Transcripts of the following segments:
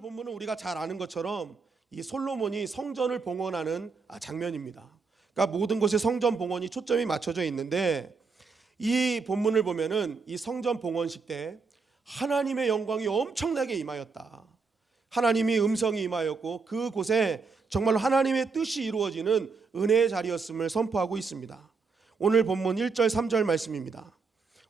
오늘 본문은 우리가 잘 아는 것처럼 이 솔로몬이 성전을 봉헌하는 장면입니다. 그러니까 모든 곳에 성전 봉헌이 초점이 맞춰져 있는데, 이 본문을 보면은 이 성전 봉헌식 때 하나님의 영광이 엄청나게 임하였다. 하나님이 음성이 임하였고 그곳에 정말로 하나님의 뜻이 이루어지는 은혜의 자리였음을 선포하고 있습니다. 오늘 본문 1절 3절 말씀입니다.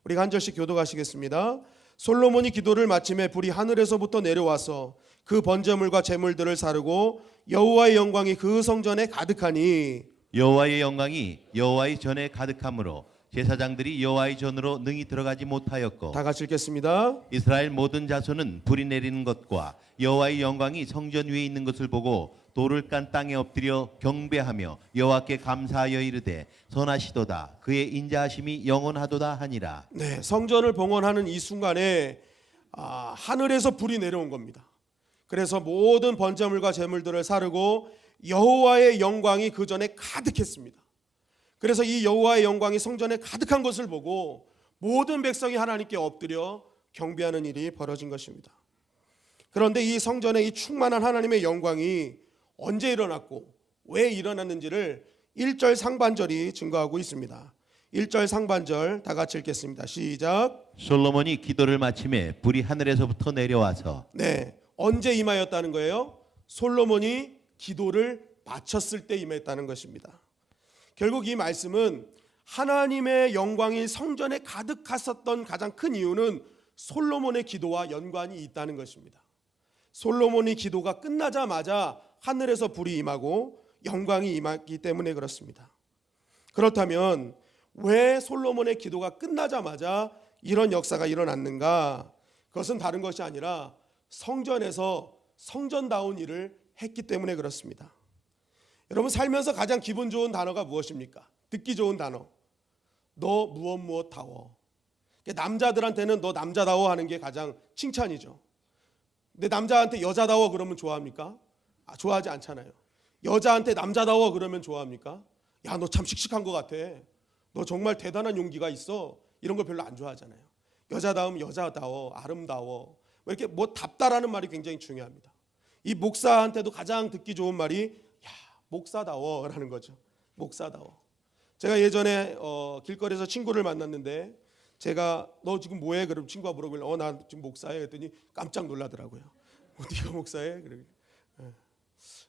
우리가 한 절씩 교독하시겠습니다. 솔로몬이 기도를 마침에 불이 하늘에서부터 내려와서 그 번제물과 제물들을 사르고 여호와의 영광이 그 성전에 가득하니, 여호와의 영광이 여호와의 전에 가득함으로 제사장들이 여호와의 전으로 능히 들어가지 못하였고, 다 같이 읽겠습니다. 이스라엘 모든 자손은 불이 내리는 것과 여호와의 영광이 성전 위에 있는 것을 보고 돌을 깐 땅에 엎드려 경배하며 여호와께 감사하여 이르되 선하시도다, 그의 인자하심이 영원하도다 하니라. 네, 성전을 봉헌하는 이 순간에 하늘에서 불이 내려온 겁니다. 그래서 모든 번제물과 제물들을 사르고 여호와의 영광이 그 전에 가득했습니다. 그래서 이 여호와의 영광이 성전에 가득한 것을 보고 모든 백성이 하나님께 엎드려 경배하는 일이 벌어진 것입니다. 그런데 이 성전에 이 충만한 하나님의 영광이 언제 일어났고 왜 일어났는지를 1절 상반절이 증거하고 있습니다. 1절 상반절 다 같이 읽겠습니다. 시작. 솔로몬이 기도를 마침에 불이 하늘에서부터 내려와서. 네, 언제 임하였다는 거예요? 솔로몬이 기도를 마쳤을 때 임했다는 것입니다. 결국 이 말씀은 하나님의 영광이 성전에 가득했었던 가장 큰 이유는 솔로몬의 기도와 연관이 있다는 것입니다. 솔로몬이 기도가 끝나자마자 하늘에서 불이 임하고 영광이 임하기 때문에 그렇습니다. 그렇다면 왜 솔로몬의 기도가 끝나자마자 이런 역사가 일어났는가? 그것은 다른 것이 아니라 성전에서 성전다운 일을 했기 때문에 그렇습니다. 여러분, 살면서 가장 기분 좋은 단어가 무엇입니까? 듣기 좋은 단어. 너 무엇다워. 남자들한테는 너 남자다워 하는 게 가장 칭찬이죠. 근데 남자한테 여자다워 그러면 좋아합니까? 좋아하지 않잖아요. 여자한테 남자다워 그러면 좋아합니까? 야, 너 참 씩씩한 것 같아. 너 정말 대단한 용기가 있어. 이런 거 별로 안 좋아하잖아요. 여자다움 여자다워, 아름다워. 이렇게 답다라는 말이 굉장히 중요합니다. 이 목사한테도 가장 듣기 좋은 말이 목사다워라는 거죠. 목사다워. 제가 예전에 길거리에서 친구를 만났는데 제가 너 지금 뭐해? 그럼 친구가 물어보길래 나 지금 목사해. 그랬더니 깜짝 놀라더라고요. 네가 목사해?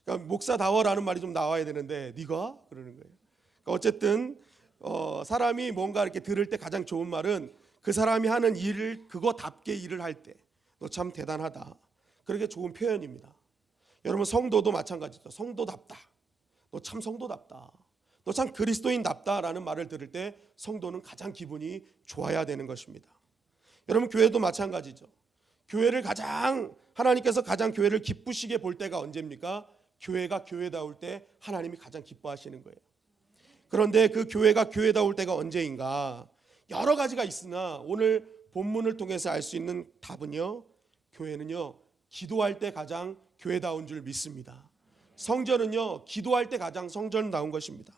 그러니까 목사다워라는 말이 좀 나와야 되는데 네가? 그러는 거예요. 그러니까 어쨌든 사람이 뭔가 이렇게 들을 때 가장 좋은 말은 그 사람이 하는 일을 그거답게 일을 할 때 너 참 대단하다. 그렇게 좋은 표현입니다. 여러분, 성도도 마찬가지죠. 성도답다. 너 참 성도답다. 너 참 그리스도인답다라는 말을 들을 때 성도는 가장 기분이 좋아야 되는 것입니다. 여러분, 교회도 마찬가지죠. 교회를 하나님께서 가장 교회를 기쁘시게 볼 때가 언제입니까? 교회가 교회다울 때 하나님이 가장 기뻐하시는 거예요. 그런데 그 교회가 교회다울 때가 언제인가? 여러 가지가 있으나 오늘 본문을 통해서 알 수 있는 답은요, 교회는요 기도할 때 가장 교회다운 줄 믿습니다. 성전은요 기도할 때 가장 성전다운 것입니다.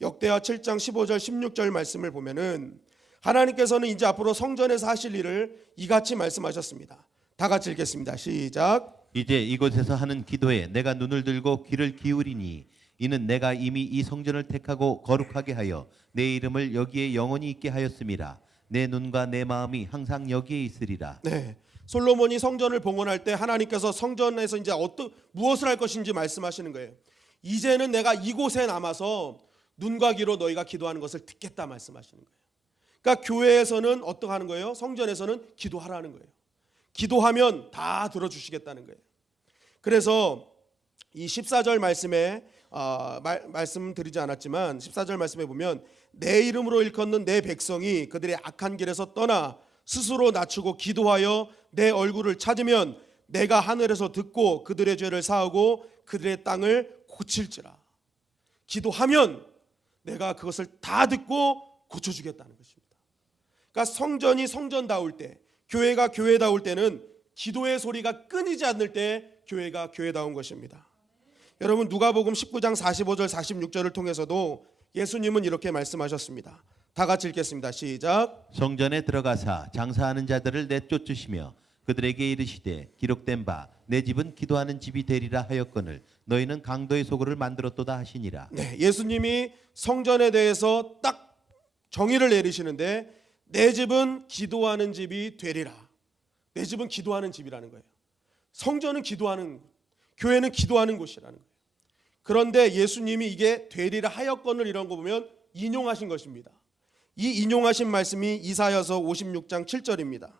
역대하 7장 15절 16절 말씀을 보면은 하나님께서는 이제 앞으로 성전에서 하실 일을 이같이 말씀하셨습니다. 다 같이 읽겠습니다. 시작. 이제 이곳에서 하는 기도에 내가 눈을 들고 귀를 기울이니 이는 내가 이미 이 성전을 택하고 거룩하게 하여 내 이름을 여기에 영원히 있게 하였음이라. 내 눈과 내 마음이 항상 여기에 있으리라. 네, 솔로몬이 성전을 봉헌할 때 하나님께서 성전에서 이제 무엇을 할 것인지 말씀하시는 거예요. 이제는 내가 이곳에 남아서 눈과 귀로 너희가 기도하는 것을 듣겠다 말씀하시는 거예요. 그러니까 교회에서는 어떻게 하는 거예요? 성전에서는 기도하라는 거예요. 기도하면 다 들어주시겠다는 거예요. 그래서 이 14절 말씀에 말씀드리지 않았지만 14절 말씀에 보면 내 이름으로 일컫는 내 백성이 그들의 악한 길에서 떠나 스스로 낮추고 기도하여 내 얼굴을 찾으면 내가 하늘에서 듣고 그들의 죄를 사하고 그들의 땅을 고칠지라. 기도하면 내가 그것을 다 듣고 고쳐주겠다는 것입니다. 그러니까 성전이 성전다울 때, 교회가 교회다울 때는 기도의 소리가 끊이지 않을 때 교회가 교회다운 것입니다. 여러분, 누가복음 19장 45절 46절을 통해서도 예수님은 이렇게 말씀하셨습니다. 다 같이 읽겠습니다. 시작. 성전에 들어가사 장사하는 자들을 내쫓으시며 그들에게 이르시되 기록된 바 내 집은 기도하는 집이 되리라 하였거늘 너희는 강도의 소굴을 만들었도다 하시니라. 네, 예수님이 성전에 대해서 딱 정의를 내리시는데 내 집은 기도하는 집이 되리라. 내 집은 기도하는 집이라는 거예요. 성전은 기도하는, 교회는 기도하는 곳이라는 거예요. 그런데 예수님이 이게 되리라 하였거늘 이런 거 보면 인용하신 것입니다. 이 인용하신 말씀이 이사야서 56장 7절입니다.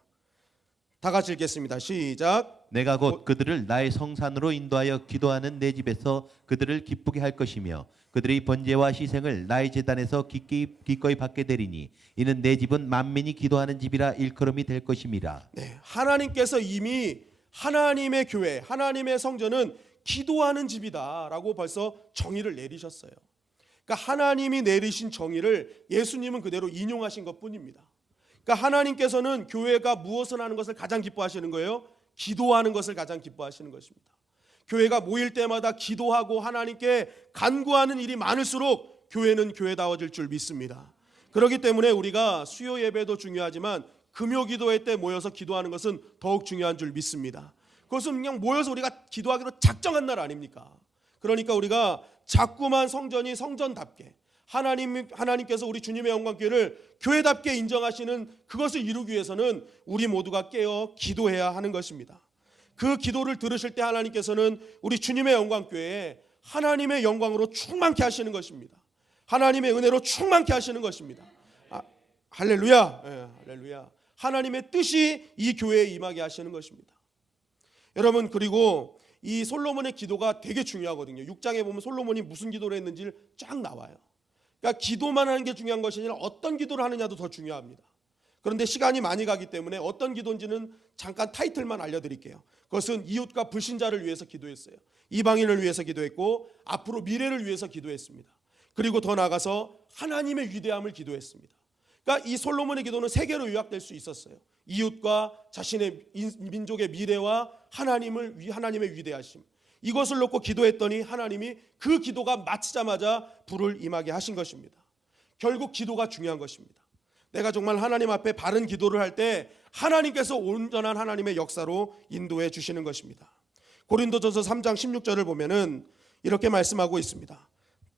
다 같이 읽겠습니다. 시작. 내가 곧 그들을 나의 성산으로 인도하여 기도하는 내 집에서 그들을 기쁘게 할 것이며 그들의 번제와 희생을 나의 제단에서 기꺼이 받게 되리니 이는 내 집은 만민이 기도하는 집이라 일컬음이 될 것임이라. 네, 하나님께서 이미 하나님의 교회, 하나님의 성전은 기도하는 집이다라고 벌써 정의를 내리셨어요. 그러니까 하나님이 내리신 정의를 예수님은 그대로 인용하신 것뿐입니다. 그러니까 하나님께서는 교회가 무엇을 하는 것을 가장 기뻐하시는 거예요? 기도하는 것을 가장 기뻐하시는 것입니다. 교회가 모일 때마다 기도하고 하나님께 간구하는 일이 많을수록 교회는 교회다워질 줄 믿습니다. 그렇기 때문에 우리가 수요 예배도 중요하지만 금요 기도회 때 모여서 기도하는 것은 더욱 중요한 줄 믿습니다. 그것은 그냥 모여서 우리가 기도하기로 작정한 날 아닙니까? 그러니까 우리가 자꾸만 성전이 성전답게 하나님께서 우리 주님의 영광교회를 교회답게 인정하시는 그것을 이루기 위해서는 우리 모두가 깨어 기도해야 하는 것입니다. 그 기도를 들으실 때 하나님께서는 우리 주님의 영광교회에 하나님의 영광으로 충만케 하시는 것입니다. 하나님의 은혜로 충만케 하시는 것입니다. 할렐루야. 네, 할렐루야. 하나님의 뜻이 이 교회에 임하게 하시는 것입니다. 여러분, 그리고 이 솔로몬의 기도가 되게 중요하거든요. 6장에 보면 솔로몬이 무슨 기도를 했는지를 쫙 나와요. 그러니까 기도만 하는 게 중요한 것이 아니라 어떤 기도를 하느냐도 더 중요합니다. 그런데 시간이 많이 가기 때문에 어떤 기도인지는 잠깐 타이틀만 알려드릴게요. 그것은 이웃과 불신자를 위해서 기도했어요. 이방인을 위해서 기도했고 앞으로 미래를 위해서 기도했습니다. 그리고 더 나아가서 하나님의 위대함을 기도했습니다. 그러니까 이 솔로몬의 기도는 세 개로 요약될 수 있었어요. 이웃과 자신의 민족의 미래와 하나님의 위대하심. 이것을 놓고 기도했더니 하나님이 그 기도가 마치자마자 불을 임하게 하신 것입니다. 결국 기도가 중요한 것입니다. 내가 정말 하나님 앞에 바른 기도를 할 때 하나님께서 온전한 하나님의 역사로 인도해 주시는 것입니다. 고린도전서 3장 16절을 보면은 이렇게 말씀하고 있습니다.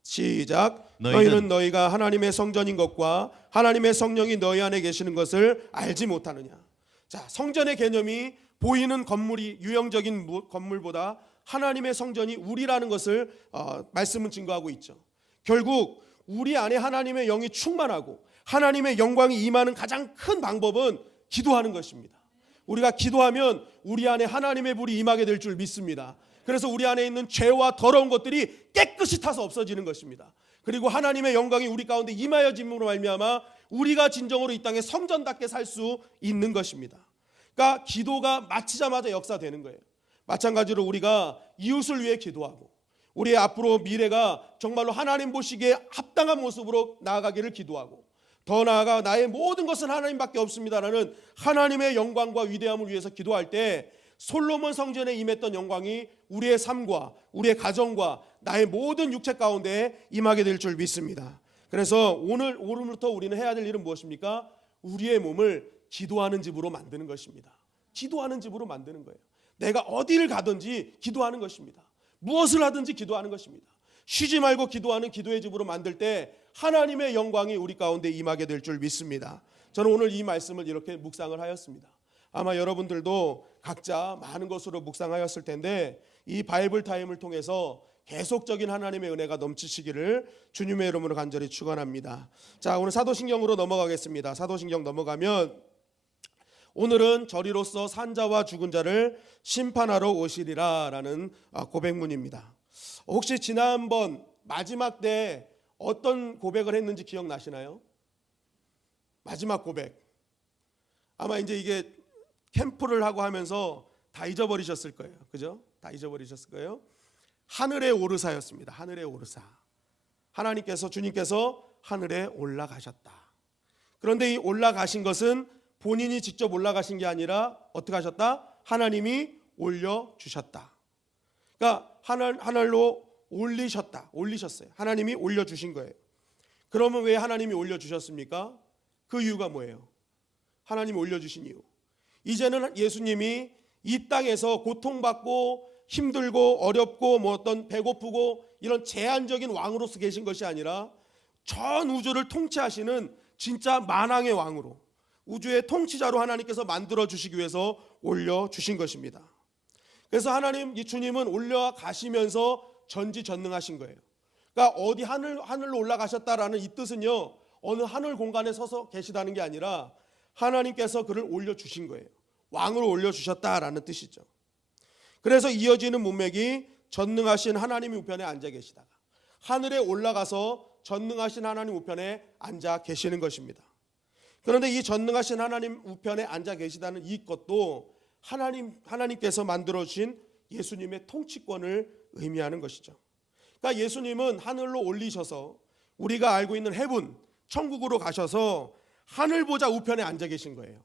시작. 너희는 너희가 하나님의 성전인 것과 하나님의 성령이 너희 안에 계시는 것을 알지 못하느냐. 자, 성전의 개념이 보이는 건물이 유형적인 건물보다 하나님의 성전이 우리라는 것을 말씀은 증거하고 있죠. 결국 우리 안에 하나님의 영이 충만하고 하나님의 영광이 임하는 가장 큰 방법은 기도하는 것입니다. 우리가 기도하면 우리 안에 하나님의 불이 임하게 될 줄 믿습니다. 그래서 우리 안에 있는 죄와 더러운 것들이 깨끗이 타서 없어지는 것입니다. 그리고 하나님의 영광이 우리 가운데 임하여짐으로 말미암아 우리가 진정으로 이 땅에 성전답게 살 수 있는 것입니다. 그러니까 기도가 마치자마자 역사되는 거예요. 마찬가지로 우리가 이웃을 위해 기도하고 우리의 앞으로 미래가 정말로 하나님 보시기에 합당한 모습으로 나아가기를 기도하고 더 나아가 나의 모든 것은 하나님밖에 없습니다라는 하나님의 영광과 위대함을 위해서 기도할 때 솔로몬 성전에 임했던 영광이 우리의 삶과 우리의 가정과 나의 모든 육체 가운데 임하게 될 줄 믿습니다. 그래서 오늘부터 우리는 해야 될 일은 무엇입니까? 우리의 몸을 기도하는 집으로 만드는 것입니다. 기도하는 집으로 만드는 거예요. 내가 어디를 가든지 기도하는 것입니다. 무엇을 하든지 기도하는 것입니다. 쉬지 말고 기도하는 기도의 집으로 만들 때 하나님의 영광이 우리 가운데 임하게 될 줄 믿습니다. 저는 오늘 이 말씀을 이렇게 묵상을 하였습니다. 아마 여러분들도 각자 많은 것으로 묵상하였을 텐데 이 바이블 타임을 통해서 계속적인 하나님의 은혜가 넘치시기를 주님의 이름으로 간절히 축원합니다. 자, 오늘 사도신경으로 넘어가겠습니다. 사도신경 넘어가면 오늘은 저리로서 산 자와 죽은 자를 심판하러 오시리라라는 고백문입니다. 혹시 지난번 마지막 때 어떤 고백을 했는지 기억나시나요? 마지막 고백. 아마 이제 이게 캠프를 하고 하면서 다 잊어버리셨을 거예요. 그죠? 다 잊어버리셨을 거예요. 하늘의 오르사였습니다. 하늘의 오르사. 주님께서 하늘에 올라가셨다. 그런데 이 올라가신 것은 본인이 직접 올라가신 게 아니라 어떻게 하셨다? 하나님이 올려주셨다. 그러니까 하늘로 올리셨어요. 하나님이 올려주신 거예요. 그러면 왜 하나님이 올려주셨습니까? 그 이유가 뭐예요? 하나님이 올려주신 이유. 이제는 예수님이 이 땅에서 고통받고 힘들고 어렵고 뭐 어떤 배고프고 이런 제한적인 왕으로서 계신 것이 아니라 전 우주를 통치하시는 진짜 만왕의 왕으로, 우주의 통치자로 하나님께서 만들어 주시기 위해서 올려 주신 것입니다. 그래서 하나님, 이 주님은 올라가시면서 전지전능하신 거예요. 그러니까 어디 하늘로 올라가셨다라는 이 뜻은요, 어느 하늘 공간에 서서 계시다는 게 아니라 하나님께서 그를 올려 주신 거예요. 왕으로 올려 주셨다라는 뜻이죠. 그래서 이어지는 문맥이 전능하신 하나님 우편에 앉아 계시다가 하늘에 올라가서 전능하신 하나님 우편에 앉아 계시는 것입니다. 그런데 이 전능하신 하나님 우편에 앉아 계시다는 이 것도 하나님께서 만들어 주신 예수님의 통치권을 의미하는 것이죠. 그러니까 예수님은 하늘로 올리셔서 우리가 알고 있는 헤븐, 천국으로 가셔서 하늘 보좌 우편에 앉아 계신 거예요.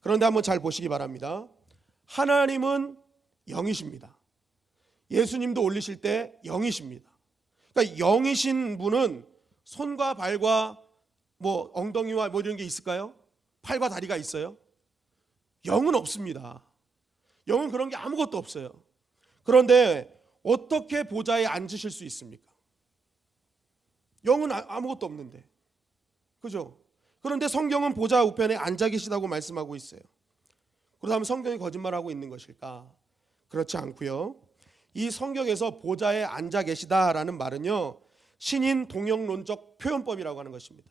그런데 한번 잘 보시기 바랍니다. 하나님은 영이십니다. 예수님도 올리실 때 영이십니다. 그러니까 영이신 분은 손과 발과 뭐 엉덩이와 뭐 이런 게 있을까요? 팔과 다리가 있어요? 영은 없습니다. 영은 그런 게 아무것도 없어요. 그런데 어떻게 보좌에 앉으실 수 있습니까? 영은 아무것도 없는데, 그죠? 그런데 성경은 보좌 우편에 앉아 계시다고 말씀하고 있어요. 그렇다면 성경이 거짓말하고 있는 것일까? 그렇지 않고요. 이 성경에서 보좌에 앉아 계시다라는 말은요, 신인 동영론적 표현법이라고 하는 것입니다.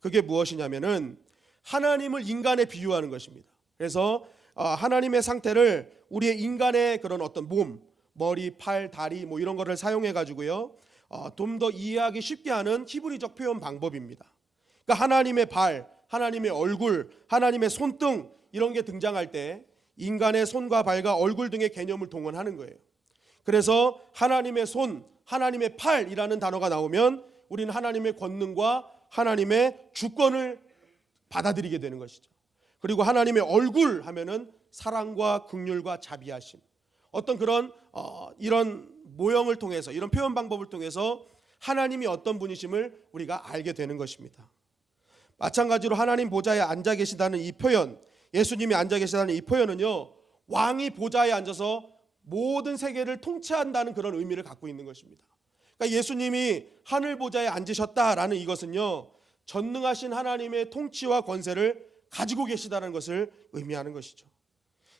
그게 무엇이냐면은 하나님을 인간에 비유하는 것입니다. 그래서 하나님의 상태를 우리의 인간의 그런 어떤 몸, 머리, 팔, 다리 뭐 이런 거를 사용해 가지고요, 좀 더 이해하기 쉽게 하는 히브리적 표현 방법입니다. 그러니까 하나님의 발, 하나님의 얼굴, 하나님의 손등 이런 게 등장할 때 인간의 손과 발과 얼굴 등의 개념을 동원하는 거예요. 그래서 하나님의 손, 하나님의 팔이라는 단어가 나오면 우리는 하나님의 권능과 하나님의 주권을 받아들이게 되는 것이죠. 그리고 하나님의 얼굴 하면은 사랑과 긍휼과 자비하심, 어떤 그런 이런 모형을 통해서, 이런 표현 방법을 통해서 하나님이 어떤 분이심을 우리가 알게 되는 것입니다. 마찬가지로 하나님 보좌에 앉아 계시다는 이 표현, 예수님이 앉아 계시다는 이 표현은요, 왕이 보좌에 앉아서 모든 세계를 통치한다는 그런 의미를 갖고 있는 것입니다. 그러니까 예수님이 하늘 보좌에 앉으셨다라는 이것은요, 전능하신 하나님의 통치와 권세를 가지고 계시다는 것을 의미하는 것이죠.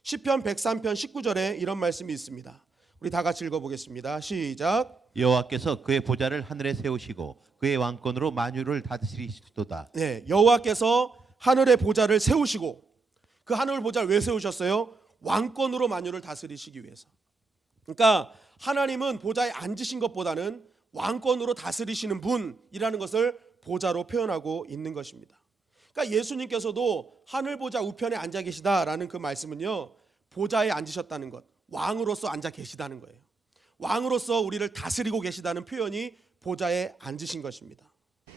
시편 103편 19절에 이런 말씀이 있습니다. 우리 다 같이 읽어보겠습니다. 시작. 여호와께서 그의 보좌를 하늘에 세우시고 그의 왕권으로 만유를 다스리시도다. 네, 여호와께서 하늘의 보좌를 세우시고, 그 하늘 보좌를 왜 세우셨어요? 왕권으로 만유를 다스리시기 위해서. 그러니까 하나님은 보좌에 앉으신 것보다는 왕권으로 다스리시는 분이라는 것을 보좌로 표현하고 있는 것입니다. 그러니까 예수님께서도 하늘 보좌 우편에 앉아 계시다라는 그 말씀은요, 보좌에 앉으셨다는 것, 왕으로서 앉아 계시다는 거예요. 왕으로서 우리를 다스리고 계시다는 표현이 보좌에 앉으신 것입니다.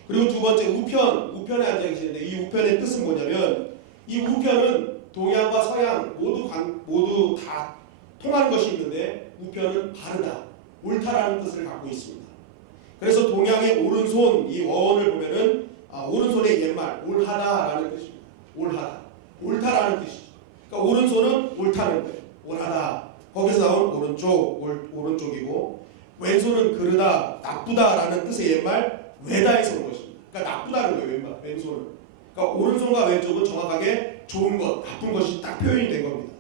그리고 두 번째, 우편에 앉아 계시는데, 이 우편의 뜻은 뭐냐면, 이 우편은 동양과 서양 모두 다 통하는 것이 있는데, 우편은 바르다, 옳다라는 뜻을 갖고 있습니다. 그래서 동양의 오른손, 이 어원을 보면은 오른손의 옛말 옳하다라는 뜻입니다. 옳하다, 옳다라는 뜻이죠. 그러니까 오른손은 옳다는 거예요. 옳하다, 거기서 나온 오른쪽이고, 왼손은 그르다, 나쁘다라는 뜻의 옛말 외다에서 온 것입니다. 그러니까 나쁘다는 거예요. 왼손은. 그러니까 오른손과 왼쪽은 정확하게 좋은 것, 나쁜 것이 딱 표현이 된 겁니다.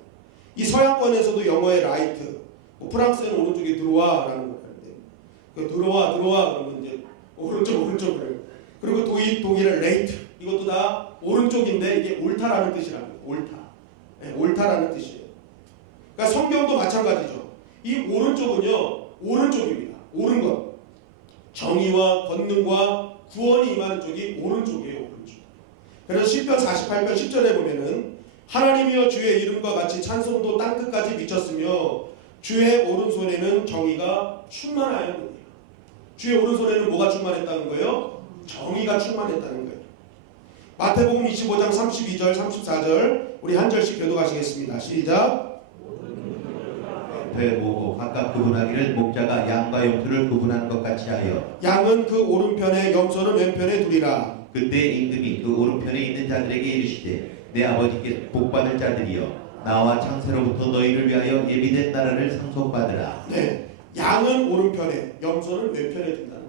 이 서양권에서도 영어의 라이트, 프랑스에는 오른쪽에 들어와라는 거 하는데, 그 들어와 그러면 이제 오른쪽 그래요. 그리고 독일의 레이트, 이것도 다 오른쪽인데 이게 옳다라는 뜻이라는 거예요. 옳다라는 뜻이에요. 그러니까 성경도 마찬가지죠. 이 오른쪽은요, 오른쪽입니다. 옳은 것, 정의와 권능과 구원이 임하는 쪽이 오른쪽이에요. 오른쪽. 그래서 시편 48편 10절에 보면은 하나님이여 주의 이름과 같이 찬송도 땅끝까지 미쳤으며 주의 오른손에는 정의가 충만하였느니라. 주의 오른손에는 뭐가 충만했다는 거예요? 정의가 충만했다는 거예요. 마태복음 25장 32절 34절 우리 한 절씩 교독하시겠습니다. 시작. 되보고 각각 구분하기를 목자가 양과 염소를 구분한 것 같이 하여 양은 그 오른편에 염소는 왼편에 두리라. 그때 임금이 그 오른편에 있는 자들에게 이르시되 내 아버지께 복받을 자들이여 나와 창세로부터 너희를 위하여 예비된 나라를 상속받으라. 네, 양은 오른편에, 염소는 왼편에 둔다는 거예요.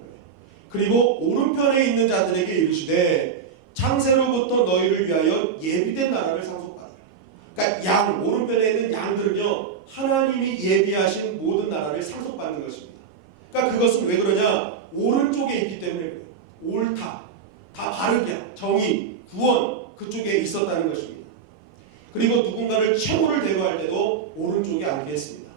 그리고 오른편에 있는 자들에게 이르시되 창세로부터 너희를 위하여 예비된 나라를 상속받으라. 그러니까 양, 오른편에 있는 양들은요, 하나님이 예비하신 모든 나라를 상속받는 것입니다. 그러니까 그것은 왜 그러냐? 오른쪽에 있기 때문에 그래요. 옳다, 다 바르게, 정의, 구원 그쪽에 있었다는 것입니다. 그리고 누군가를 최고를 대우할 때도 오른쪽에 앉게 했습니다.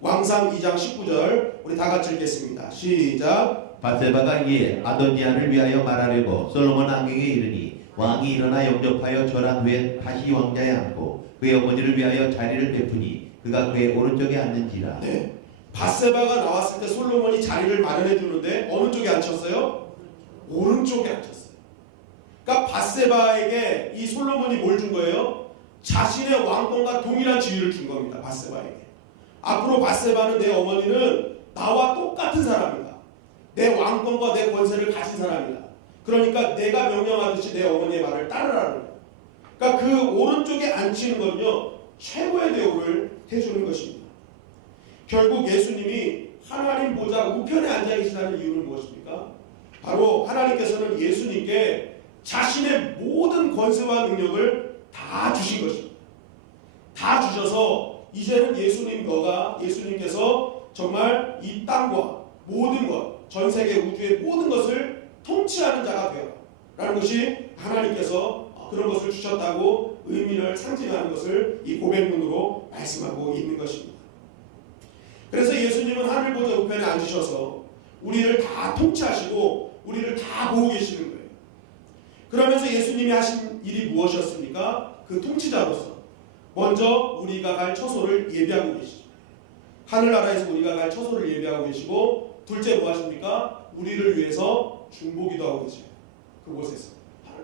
왕상 2장 19절 우리 다 같이 읽겠습니다. 시작. 바세바가 이에 아도니아를 위하여 말하려고 솔로몬 왕에게 이르니 왕이 일어나 영접하여 절한 후에 다시 왕자에 앉고 그의 어머니를 위하여 자리를 베푸니 그가 그의 오른쪽에 앉는지라. 네, 바세바가 나왔을 때 솔로몬이 자리를 마련해 두는데 어느 쪽에 앉혔어요? 오른쪽에 앉혔어요. 그러니까 바세바에게 이 솔로몬이 뭘 준 거예요? 자신의 왕권과 동일한 지위를 준 겁니다. 바세바에게. 앞으로 바세바는, 내 어머니는 나와 똑같은 사람이다. 내 왕권과 내 권세를 가진 사람이다. 그러니까 내가 명령하듯이 내 어머니의 말을 따르라는 거예요. 그러니까 그 오른쪽에 앉히는 건요, 최고의 대우를 해주는 것입니다. 결국 예수님이 하나님 보좌 우편에 앉아 계시다는 이유는 무엇입니까? 바로 하나님께서는 예수님께 자신의 모든 권세와 능력을 다 주신 것입니다. 다 주셔서 이제는 예수님께서 정말 이 땅과 모든 것, 전 세계 우주의 모든 것을 통치하는 자가 되어라 라는 것이 하나님께서 그런 것을 주셨다고 의미를 상징하는 것을 이 고백문으로 말씀하고 있는 것입니다. 그래서 예수님은 하늘 보좌 우편에 앉으셔서 우리를 다 통치하시고 우리를 다 보고 계시는 거예요. 그러면서 예수님이 하신 일이 무엇이었습니까? 그 통치자로서 먼저 우리가 갈 처소를 예비하고 계시죠. 하늘나라에서 우리가 갈 처소를 예비하고 계시고, 둘째 뭐 하십니까? 우리를 위해서 중보기도 하고 계세요. 그곳에서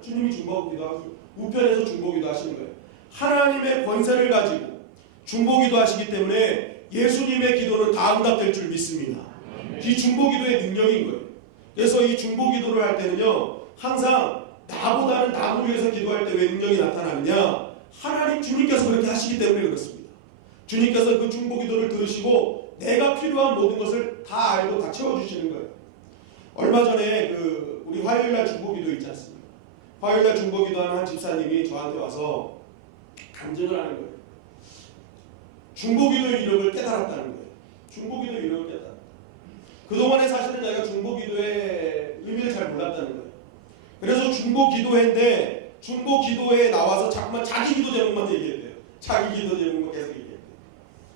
주님이 중보기도 하고 우편에서 중보기도 하시는 거예요. 하나님의 권세를 가지고 중보기도 하시기 때문에 예수님의 기도는 다 응답될 줄 믿습니다. 이 중보기도의 능력인 거예요. 그래서 이 중보기도를 할 때는요, 항상 나보다는 남을 위해서 기도할 때 왜 능력이 나타나느냐? 하나님 주님께서 그렇게 하시기 때문에 그렇습니다. 주님께서 그 중보기도를 들으시고 내가 필요한 모든 것을 다 알고 다 채워주시는 거예요. 얼마 전에 우리 화요일날 중보기도 있지 않습니까? 화요일날 중보기도하는 한 집사님이 저한테 와서 간증을 하는 거예요. 중보기도의 위력을 깨달았다는 거예요. 중보기도의 위력을 깨달았다. 그동안에 사실은 자기가 중보기도의 의미를 잘 몰랐다는 거예요. 그래서 중보기도회인데 중보기도회에 나와서 자꾸만 자기 기도 제목만 얘기했대요. 자기 기도 제목만 계속 얘기했대요.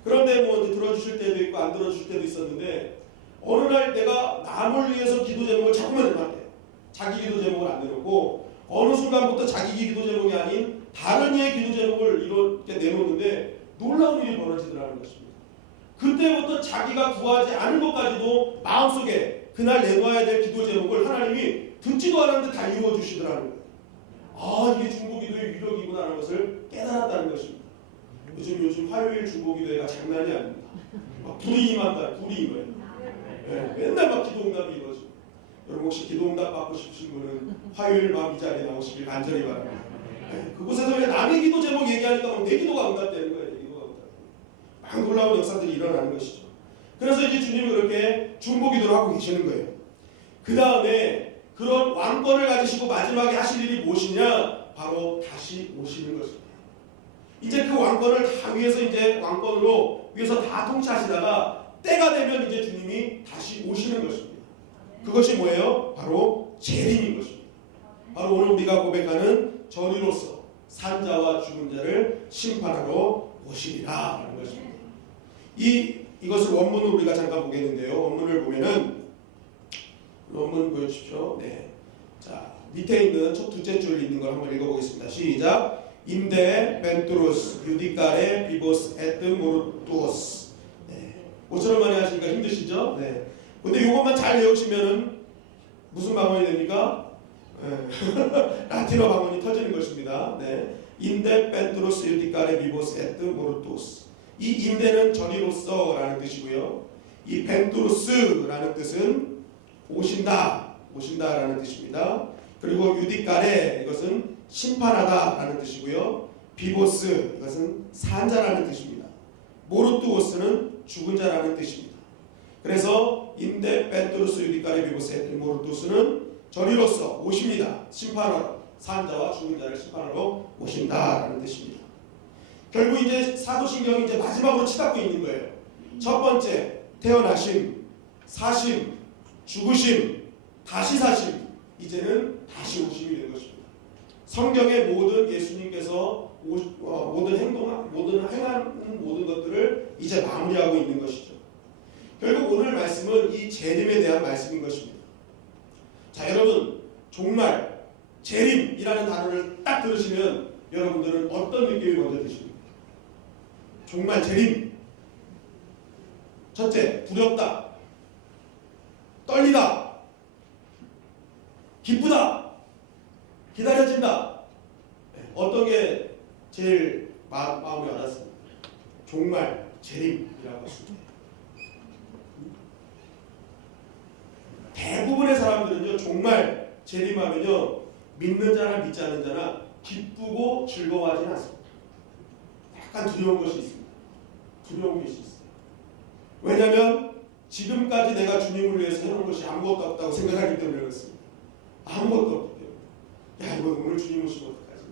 그런데 뭐 이제 들어주실 때도 있고 안 들어주실 때도 있었는데, 어느 날 내가 남을 위해서 기도 제목을 자꾸만 내놨대요. 자기 기도 제목을 안 내놓고 어느 순간부터 자기 기도 제목이 아닌 다른 이의 기도 제목을 이렇게 내놓는데 놀라운 일이 벌어지더라는 것입니다. 그때부터 자기가 구하지 않은 것까지도 마음속에 그날 내놔야 될 기도 제목을 하나님이 듣지도 않았는데 다 이루어주시더라는 거예요. 아, 이게 중보기도의 위력이구나 하는 것을 깨달았다는 것입니다. 요즘 화요일 중보기도회가 장난이 아닙니다. 막 불이 임한다, 불이 임해요. 네, 맨날 막 기도응답이 이루어지고. 여러분 혹시 기도응답 받고 싶으신 분은 화요일 막 이 자리에 나오시길 간절히 바랍니다. 네, 그곳에서 왜 남의 기도 제목 얘기하니까 막 내 기도가 응답되는 거예요. 내 기도가 응답되는. 막 놀라운 역사들이 일어나는 것이죠. 그래서 이제 주님이 그렇게 중보기도를 하고 계시는 거예요. 그 다음에 그런 왕권을 가지시고 마지막에 하실 일이 무엇이냐? 바로 다시 오시는 것입니다. 이제 그 왕권을 다 이제 왕권으로 위해서 다 통치하시다가 때가 되면 이제 주님이 다시 오시는 것입니다. 그것이 뭐예요? 바로 재림인 것입니다. 바로 오늘 우리가 고백하는 전이로서 산자와 죽은 자를 심판하러 오시리라 하는 것입니다. 이것을 원문을 우리가 잠깐 보겠는데요. 원문을 보면은 원문 보여주십시오. 네. 자, 밑에 있는 첫 둘째 줄 있는 걸 한번 읽어보겠습니다. 시작. 임대 벤투로스 유디카레 비보스 에트 모르투오스. 네. 모처럼 많이 하시니까 힘드시죠? 네. 근데 이것만 잘 외우시면은 무슨 방언이 됩니까? 네. 라틴어 방언이 터지는 것입니다. 네. 임대 벤투로스 유디카레 비보스 에트 모르투오스. 이 임대는 전이로서라는 뜻이고요. 이 벤투로스라는 뜻은 오신다라는 뜻입니다. 그리고 유디카레, 이것은 심판하다라는 뜻이고요. 비보스 이것은 산자라는 뜻입니다. 모르투오스는 죽은 자라는 뜻입니다. 그래서 인데 페트루스 유디카리 비보스 에트 모르투스는 저리로서 오십니다. 심판하러 산자와 죽은 자를 심판하러 오신다라는 뜻입니다. 결국 이제 사도신경이 이제 마지막으로 치닫고 있는 거예요. 첫 번째 태어나심, 사심, 죽으심, 다시 사심, 이제는 다시 오심이 된 것입니다. 성경의 모든 예수님께서 모든 행하는 모든 것들을 이제 마무리하고 있는 것이죠. 결국 오늘 말씀은 이 재림에 대한 말씀인 것입니다. 자, 여러분 정말 재림이라는 단어를 딱 들으시면 여러분들은 어떤 느낌이 먼저 드십니까? 정말 재림. 첫째, 두렵다, 떨리다, 기쁘다, 기다려진다. 어떤 게 제일 마음에 와닿습니까? 정말 재림이라고 했습니다. 대부분의 사람들은요, 정말 재림하면요, 믿는 자나 믿지 않는 자나 기쁘고 즐거워하지는 않습니다. 약간 두려운 것이 있습니다. 두려운 것이 있어요. 왜냐하면 지금까지 내가 주님을 위해서 해놓은 것이 아무것도 없다고 생각하기 때문에 그렇습니다. 아무것도 없기 때문에. 야, 이거 오늘 주님 오시면 어떡하지?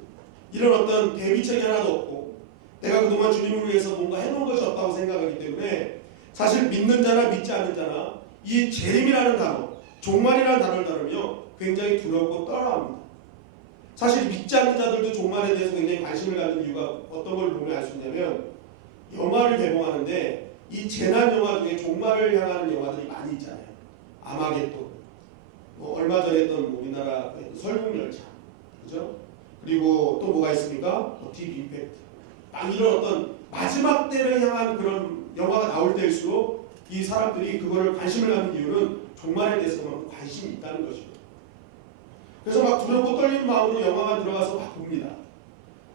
이런 어떤 대비책이 하나도 없고 내가 그동안 주님을 위해서 뭔가 해놓은 것이 없다고 생각하기 때문에 사실 믿는 자나 믿지 않는 자나 이 재림이라는 단어, 종말이라는 단어를 다루며 굉장히 두렵고 떨어합니다. 사실 믿지 않는 자들도 종말에 대해서 굉장히 관심을 갖는 이유가 어떤 걸 보면 알 수 있냐면 영화를 개봉하는데 이 재난 영화 중에 종말을 향하는 영화들이 많이 있잖아요. 아마겟돈, 얼마 전에 했던 우리나라 설국열차, 그죠? 그리고 또 뭐가 있습니까? 딥 임팩트. 막 이런 어떤 마지막 때를 향한 그런 영화가 나올 때일수록 이 사람들이 그거를 관심을 갖는 이유는 종말에 대해서만 관심이 있다는 것이죠. 그래서 막 두렵고 떨리는 마음으로 영화관 들어가서 막 봅니다.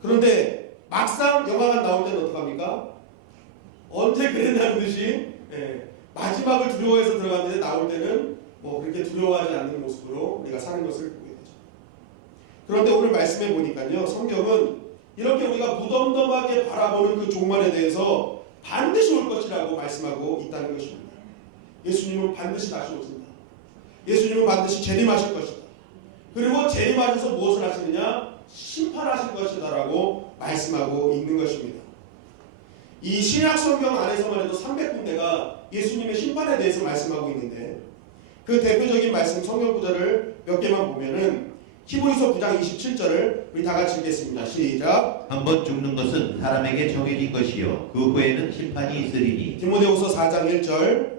그런데 막상 영화관 나올 때는 어떡합니까? 언제 그랬냐는 듯이 마지막을 두려워해서 들어갔는데 나올 때는 뭐 그렇게 두려워하지 않는 모습으로 우리가 사는 것을 보게 되죠. 그런데 오늘 말씀해 보니까요, 성경은 이렇게 우리가 무덤덤하게 바라보는 그 종말에 대해서 반드시 올 것이라고 말씀하고 있다는 것입니다. 예수님은 반드시 다시 오신다. 예수님은 반드시 재림하실 것이다. 그리고 재림하셔서 무엇을 하시느냐? 심판하실 것이다라고 말씀하고 있는 것입니다. 이 신약 성경 안에서만 해도 300군데가 예수님의 심판에 대해서 말씀하고 있는데 그 대표적인 말씀 성경 구절을 몇 개만 보면은 히브리서 9장 27절을 우리 다 같이 읽겠습니다. 시작. 한번 죽는 것은 사람에게 정해진 것이요 그 후에는 심판이 있으리니. 디모데후서 4장 1절.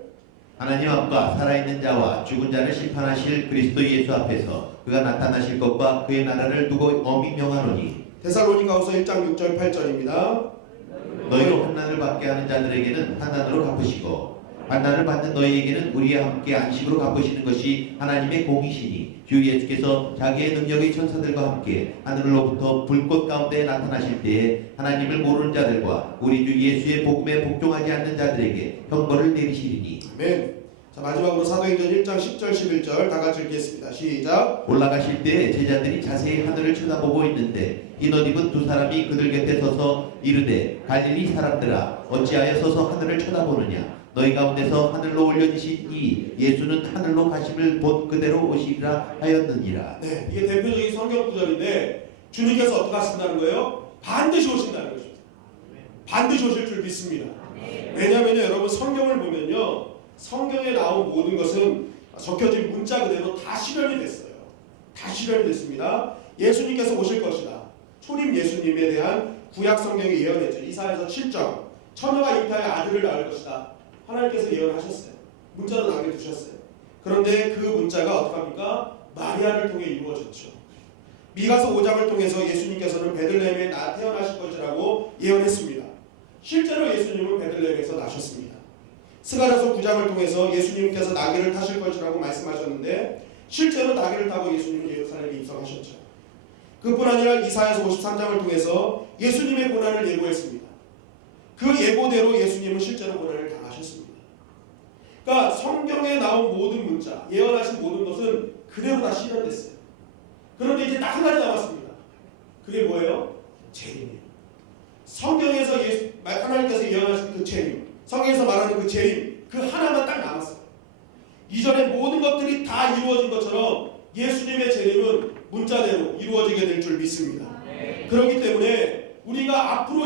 하나님 앞과 살아있는 자와 죽은 자를 심판하실 그리스도 예수 앞에서 그가 나타나실 것과 그의 나라를 두고 엄히 명하노니. 데살로니가후서 1장 6절 8절입니다. 너희로 환난을 받게 하는 자들에게는 환난으로 갚으시고 환난을 받는 너희에게는 우리와 함께 안식으로 갚으시는 것이 하나님의 공이시니 주 예수께서 자기의 능력의 천사들과 함께 하늘로부터 불꽃 가운데 나타나실 때에 하나님을 모르는 자들과 우리 주 예수의 복음에 복종하지 않는 자들에게 형벌을 내리시리니. 아멘. 자, 마지막으로 사도행전 1장 10절 11절 다 같이 읽겠습니다. 시작. 올라가실 때에 제자들이 자세히 하늘을 쳐다보고 있는데 흰옷 입은 두 사람이 그들 곁에 서서 이르되 갈릴리 사람들아 어찌하여 서서 하늘을 쳐다보느냐. 너희 가운데서 하늘로 올려지신 이 예수는 하늘로 가심을 본 그대로 오시리라 하였느니라. 네, 이게 대표적인 성경 구절인데 주님께서 어떻게 하신다는 거예요? 반드시 오신다는 것입니다. 반드시 오실 줄 믿습니다. 왜냐하면 여러분 성경을 보면요, 성경에 나온 모든 것은 적혀진 문자 그대로 다 실현이 됐어요. 다 실현이 됐습니다. 예수님께서 오실 것이다. 초림 예수님에 대한 구약 성경이 예언했죠. 이사야서 7장 처녀가 잉타하여 아들을 낳을 것이다. 하나님께서 예언하셨어요. 문자도 남겨두셨어요. 그런데 그 문자가 어떡합니까? 마리아를 통해 이루어졌죠. 미가서 5장을 통해서 예수님께서는 베들레헴에 태어나실 것이라고 예언했습니다. 실제로 예수님은 베들레헴에서 나셨습니다. 스가랴서 9장을 통해서 예수님께서 나귀를 타실 것이라고 말씀하셨는데 실제로 나귀를 타고 예수님은 예루살렘에 입성하셨죠. 그뿐 아니라 이사야서 53장을 통해서 예수님의 고난을 예고했습니다. 그 예고대로 예수님은 실제로 고난을 당하셨습니다. 그러니까 성경에 나온 모든 문자, 예언하신 모든 것은 그대로 다 실현됐어요. 그런데 이제 딱 한 가지 남았습니다. 그게 뭐예요? 재림이에요. 성경에서 하나님께서 예언하신 그 재림, 성경에서 말하는 그 재림, 그 하나만 딱 남았어요. 이전에 모든 것들이 다 이루어진 것처럼 예수님의 재림은 문자대로 이루어지게 될 줄 믿습니다. 그렇기 때문에 우리가 앞으로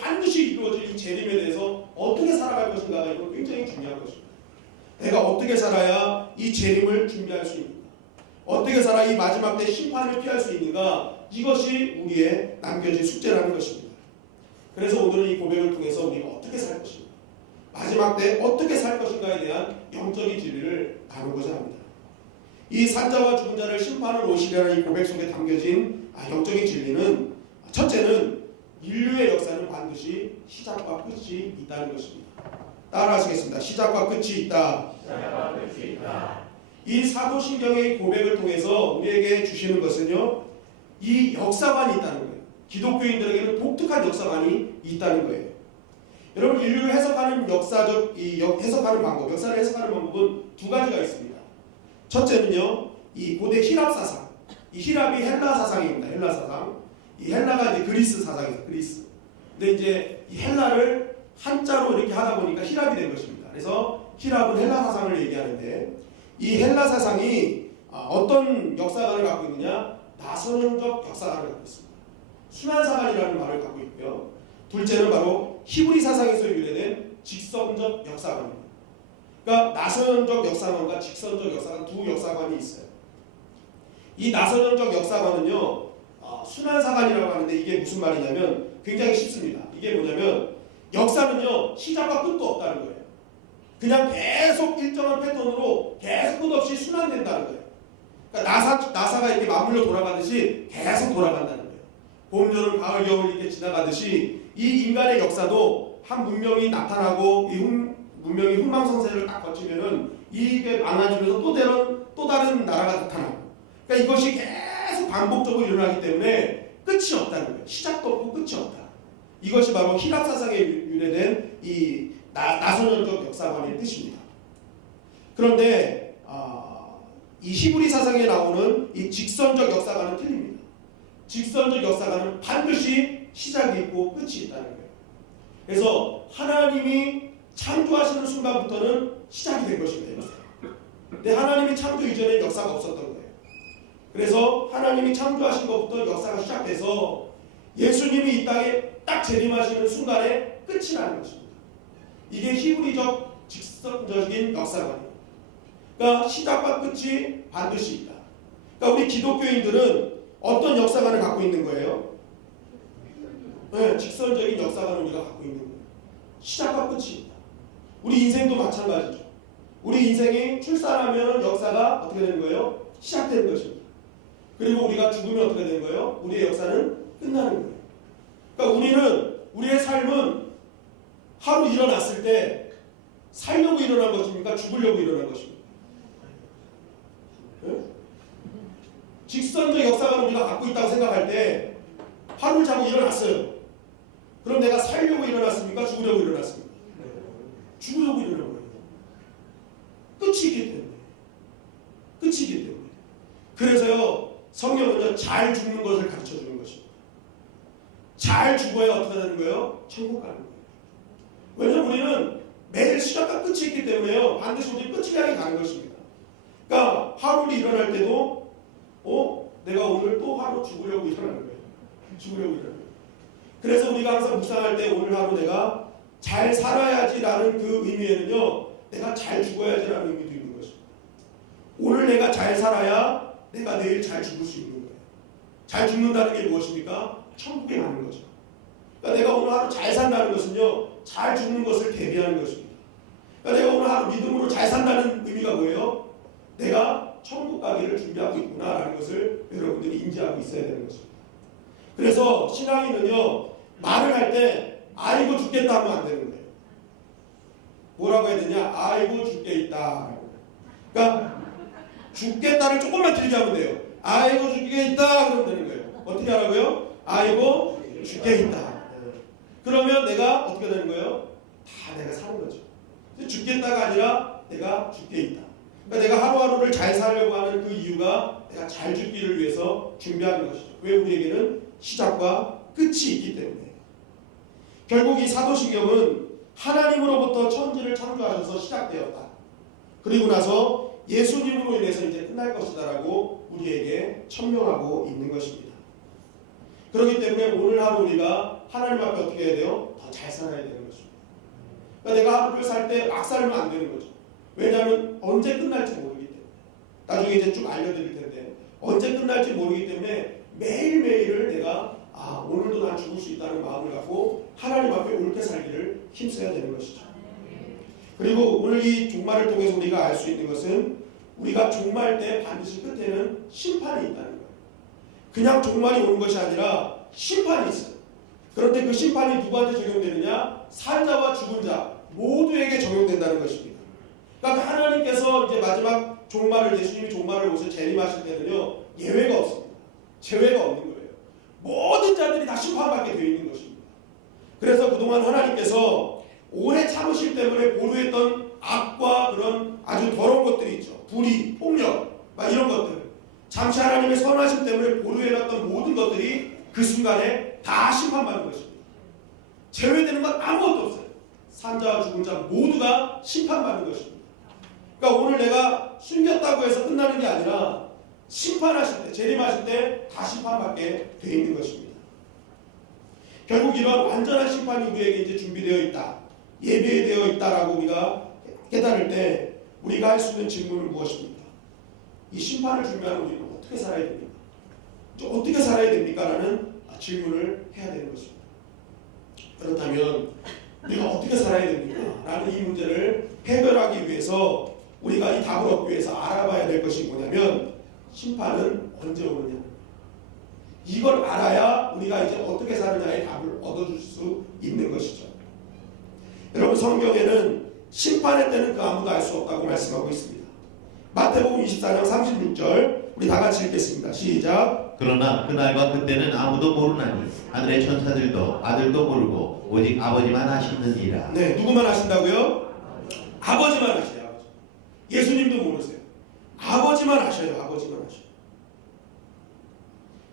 반드시 이루어질 이 재림에 대해서 어떻게 살아갈 것인가가 이건 굉장히 중요한 것입니다. 내가 어떻게 살아야 이 재림을 준비할 수 있는가? 어떻게 살아 이 마지막 때 심판을 피할 수 있는가? 이것이 우리의 남겨진 숙제라는 것입니다. 그래서 오늘은 이 고백을 통해서 우리가 어떻게 살 것인가, 마지막 때 어떻게 살 것인가에 대한 영적인 진리를 나누고자 합니다. 이 산자와 죽은 자를 심판을 오시려는 이 고백 속에 담겨진 영적인 진리는, 첫째는 인류의 역사는 반드시 시작과 끝이 있다는 것입니다. 따라하시겠습니다. 시작과 끝이 있다. 이 사도신경의 고백을 통해서 우리에게 주시는 것은요, 이 역사관이 있다는 거예요. 기독교인들에게는 독특한 역사관이 있다는 거예요. 여러분, 인류를 해석하는 해석하는 방법, 역사를 해석하는 방법은 두 가지가 있습니다. 첫째는요, 이 고대 힐랍 사상, 이 힐랍이 헬라 사상입니다. 헬라 사상. 이 헬라가 이제 그리스 사상이에요. 그리스. 근데 이제 이 헬라를 한자로 이렇게 하다 보니까 힐랍이 된 것입니다. 그래서 힐랍은 헬라 사상을 얘기하는데, 이 헬라 사상이 어떤 역사관을 갖고 있느냐? 나선형적 역사관을 갖고 있습니다. 순환사관이라는 말을 갖고 있고요. 둘째는 바로 히브리 사상에서 유래된 직선적 역사관입니다. 그러니까 나선형적 역사관과 직선적 역사관, 두 역사관이 있어요. 이 나선형적 역사관은요, 순환사관이라고 하는데 이게 무슨 말이냐면 굉장히 쉽습니다. 이게 뭐냐면 역사는요, 시작과 끝도 없다는 거예요. 그냥 계속 일정한 패턴으로 계속 끝없이 순환된다는 거예요. 그러니까 나사가 이렇게 맞물려 돌아가듯이 계속 돌아간다는 거예요. 봄, 여름, 가을, 겨울 이렇게 지나가듯이 이 인간의 역사도 한 문명이 나타나고 이 문명이 흥망성쇠를 딱 거치면은 이게 망가지면서 또 다른 나라가 나타나고, 그러니까 이것이 계속 반복적으로 일어나기 때문에 끝이 없다는 거예요. 시작도 없고 끝이 없다. 이것이 바로 힐랍 사상에 유래된 이 나선형적 역사관의 뜻입니다. 그런데 이 히브리 사상에 나오는 이 직선적 역사관은 틀립니다. 직선적 역사관은 반드시 시작이 있고 끝이 있다는 거예요. 그래서 하나님이 창조하시는 순간부터는 시작이 된 것입니다. 근데 하나님이 창조 이전에 역사가 없었던 거예요. 그래서 하나님이 창조하신 것부터 역사가 시작돼서 예수님이 이 땅에 딱 재림하시는 순간에 끝이 나는 것입니다. 이게 히브리적 직선적인 역사관이에요. 그러니까 시작과 끝이 반드시 있다. 그러니까 우리 기독교인들은 어떤 역사관을 갖고 있는 거예요? 네, 직선적인 역사관을 우리가 갖고 있는 거예요. 시작과 끝이 있다. 우리 인생도 마찬가지죠. 우리 인생이 출산하면 역사가 어떻게 되는 거예요? 시작되는 것입니다. 그리고 우리가 죽으면 어떻게 되는 거예요? 우리의 역사는 끝나는 거예요. 그러니까 우리의 삶은 하루 일어났을 때 살려고 일어난 것입니까? 죽으려고 일어난 것입니까? 네? 직선적 역사관을 우리가 갖고 있다고 생각할 때 하루를 자고 일어났어요. 그럼 내가 살려고 일어났습니까? 죽으려고 일어났습니까? 죽으려고 일어난 거예요. 끝이 있기 때문에. 끝이 있기 때문에. 그래서요, 성경은요, 잘 죽는 것을 가르쳐 주는 것입니다. 잘 죽어야 어떻게 되는 거예요? 천국 가는 거예요. 왜냐면 우리는 매일 시작과 끝이 있기 때문에요, 반드시 우리 끝을 향해 가는 것입니다. 그러니까 하루를 일어날 때도 내가 오늘 또 하루 죽으려고 일어나는 거예요. 죽으려고 일어나는 거예요. 그래서 우리가 항상 묵상할 때 오늘 하루 내가 잘 살아야지라는 그 의미에는요, 내가 잘 죽어야지라는 의미도 있는 것입니다. 오늘 내가 잘 살아야 내가 내일 잘 죽을 수 있는 거예요. 잘 죽는다는 게 무엇입니까? 천국에 가는 거죠. 그러니까 내가 오늘 하루 잘 산다는 것은요, 잘 죽는 것을 대비하는 것입니다. 그러니까 내가 오늘 하루 믿음으로 잘 산다는 의미가 뭐예요? 내가 천국 가기를 준비하고 있구나라는 것을 여러분들이 인지하고 있어야 되는 것입니다. 그래서 신앙인은요, 말을 할 때 아이고 죽겠다 하면 안 되는 거예요. 뭐라고 해야 되냐? 아이고 죽겠다. 그러니까 죽겠다를 조금만 길게 하면 돼요. 아이고 죽겠다 그러면 되는 거예요. 어떻게 하라고요? 아이고 죽겠다. 그러면 내가 어떻게 되는 거예요? 다 내가 사는 거죠. 죽겠다가 아니라 내가 죽겠다. 그러니까 내가 하루하루를 잘 살려고 하는 그 이유가 내가 잘 죽기를 위해서 준비하는 것이죠. 왜 우리에게는 시작과 끝이 있기 때문에 결국 이 사도신경은 하나님으로부터 천지를 창조하셔서 시작되었다. 그리고 나서 예수님으로 인해서 이제 끝날 것이다라고 우리에게 천명하고 있는 것입니다. 그렇기 때문에 오늘 하루 우리가 하나님 앞에 어떻게 해야 돼요? 더 잘 살아야 되는 것입니다. 그러니까 내가 하루를 살 때 막 살면 안 되는 거죠. 왜냐하면 언제 끝날지 모르기 때문에. 나중에 이제 쭉 알려드릴 텐데 언제 끝날지 모르기 때문에 매일매일을 내가 오늘도 난 죽을 수 있다는 마음을 갖고 하나님 앞에 옳게 살기를 힘써야 되는 것이죠. 그리고 오늘 이 종말을 통해서 우리가 알 수 있는 것은 우리가 종말 때 반드시 끝에는 심판이 있다는 거예요. 그냥 종말이 오는 것이 아니라 심판이 있어요. 그런데 그 심판이 누구한테 적용되느냐? 살자와 죽은 자 모두에게 적용된다는 것입니다. 그러니까 하나님께서 이제 마지막 종말을 예수님이 종말을 오셔 재림하실 때는요 예외가 없습니다. 제외가 없는 거예요. 모든 자들이 다 심판받게 되어 있는 것입니다. 그래서 그동안 하나님께서 오래 참으실 때문에 보류했던 악과 그런 아주 더러운 것들이 있죠. 불의, 폭력, 막 이런 것들. 잠시 하나님의 선하심 때문에 보류해놨던 모든 것들이 그 순간에 다 심판받는 것입니다. 제외되는 건 아무것도 없어요. 산자와 죽은 자 모두가 심판받는 것입니다. 그러니까 오늘 내가 숨겼다고 해서 끝나는 게 아니라 심판하실 때, 재림하실 때 다 심판받게 되어 있는 것입니다. 결국 이런 완전한 심판이 우리에게 이제 준비되어 있다, 예배되어 있다라고 우리가 깨달을 때 우리가 할 수 있는 질문은 무엇입니까? 이 심판을 준비하는 우리는 어떻게 살아야 됩니까? 어떻게 살아야 됩니까? 라는 질문을 해야 되는 것입니다. 그렇다면 우리가 어떻게 살아야 됩니까? 라는 이 문제를 해결하기 위해서 우리가 이 답을 얻기 위해서 알아봐야 될 것이 뭐냐면 심판은 언제 오느냐. 이걸 알아야 우리가 이제 어떻게 사느냐의 답을 얻어줄 수 있는 것이죠. 여러분 성경에는 심판의 때는 그 아무도 알 수 없다고 말씀하고 있습니다. 마태복음 24장 36절 우리 다 같이 읽겠습니다. 시작. 그러나 그날과 그때는 아무도 모르나니 하늘의 천사들도 아들도 모르고 오직 아버지만 아시느니라. 네, 누구만 아신다고요? 아버지만 아셔요. 아버지. 예수님도 모르세요. 아버지만 아셔요. 아버지만 아셔요.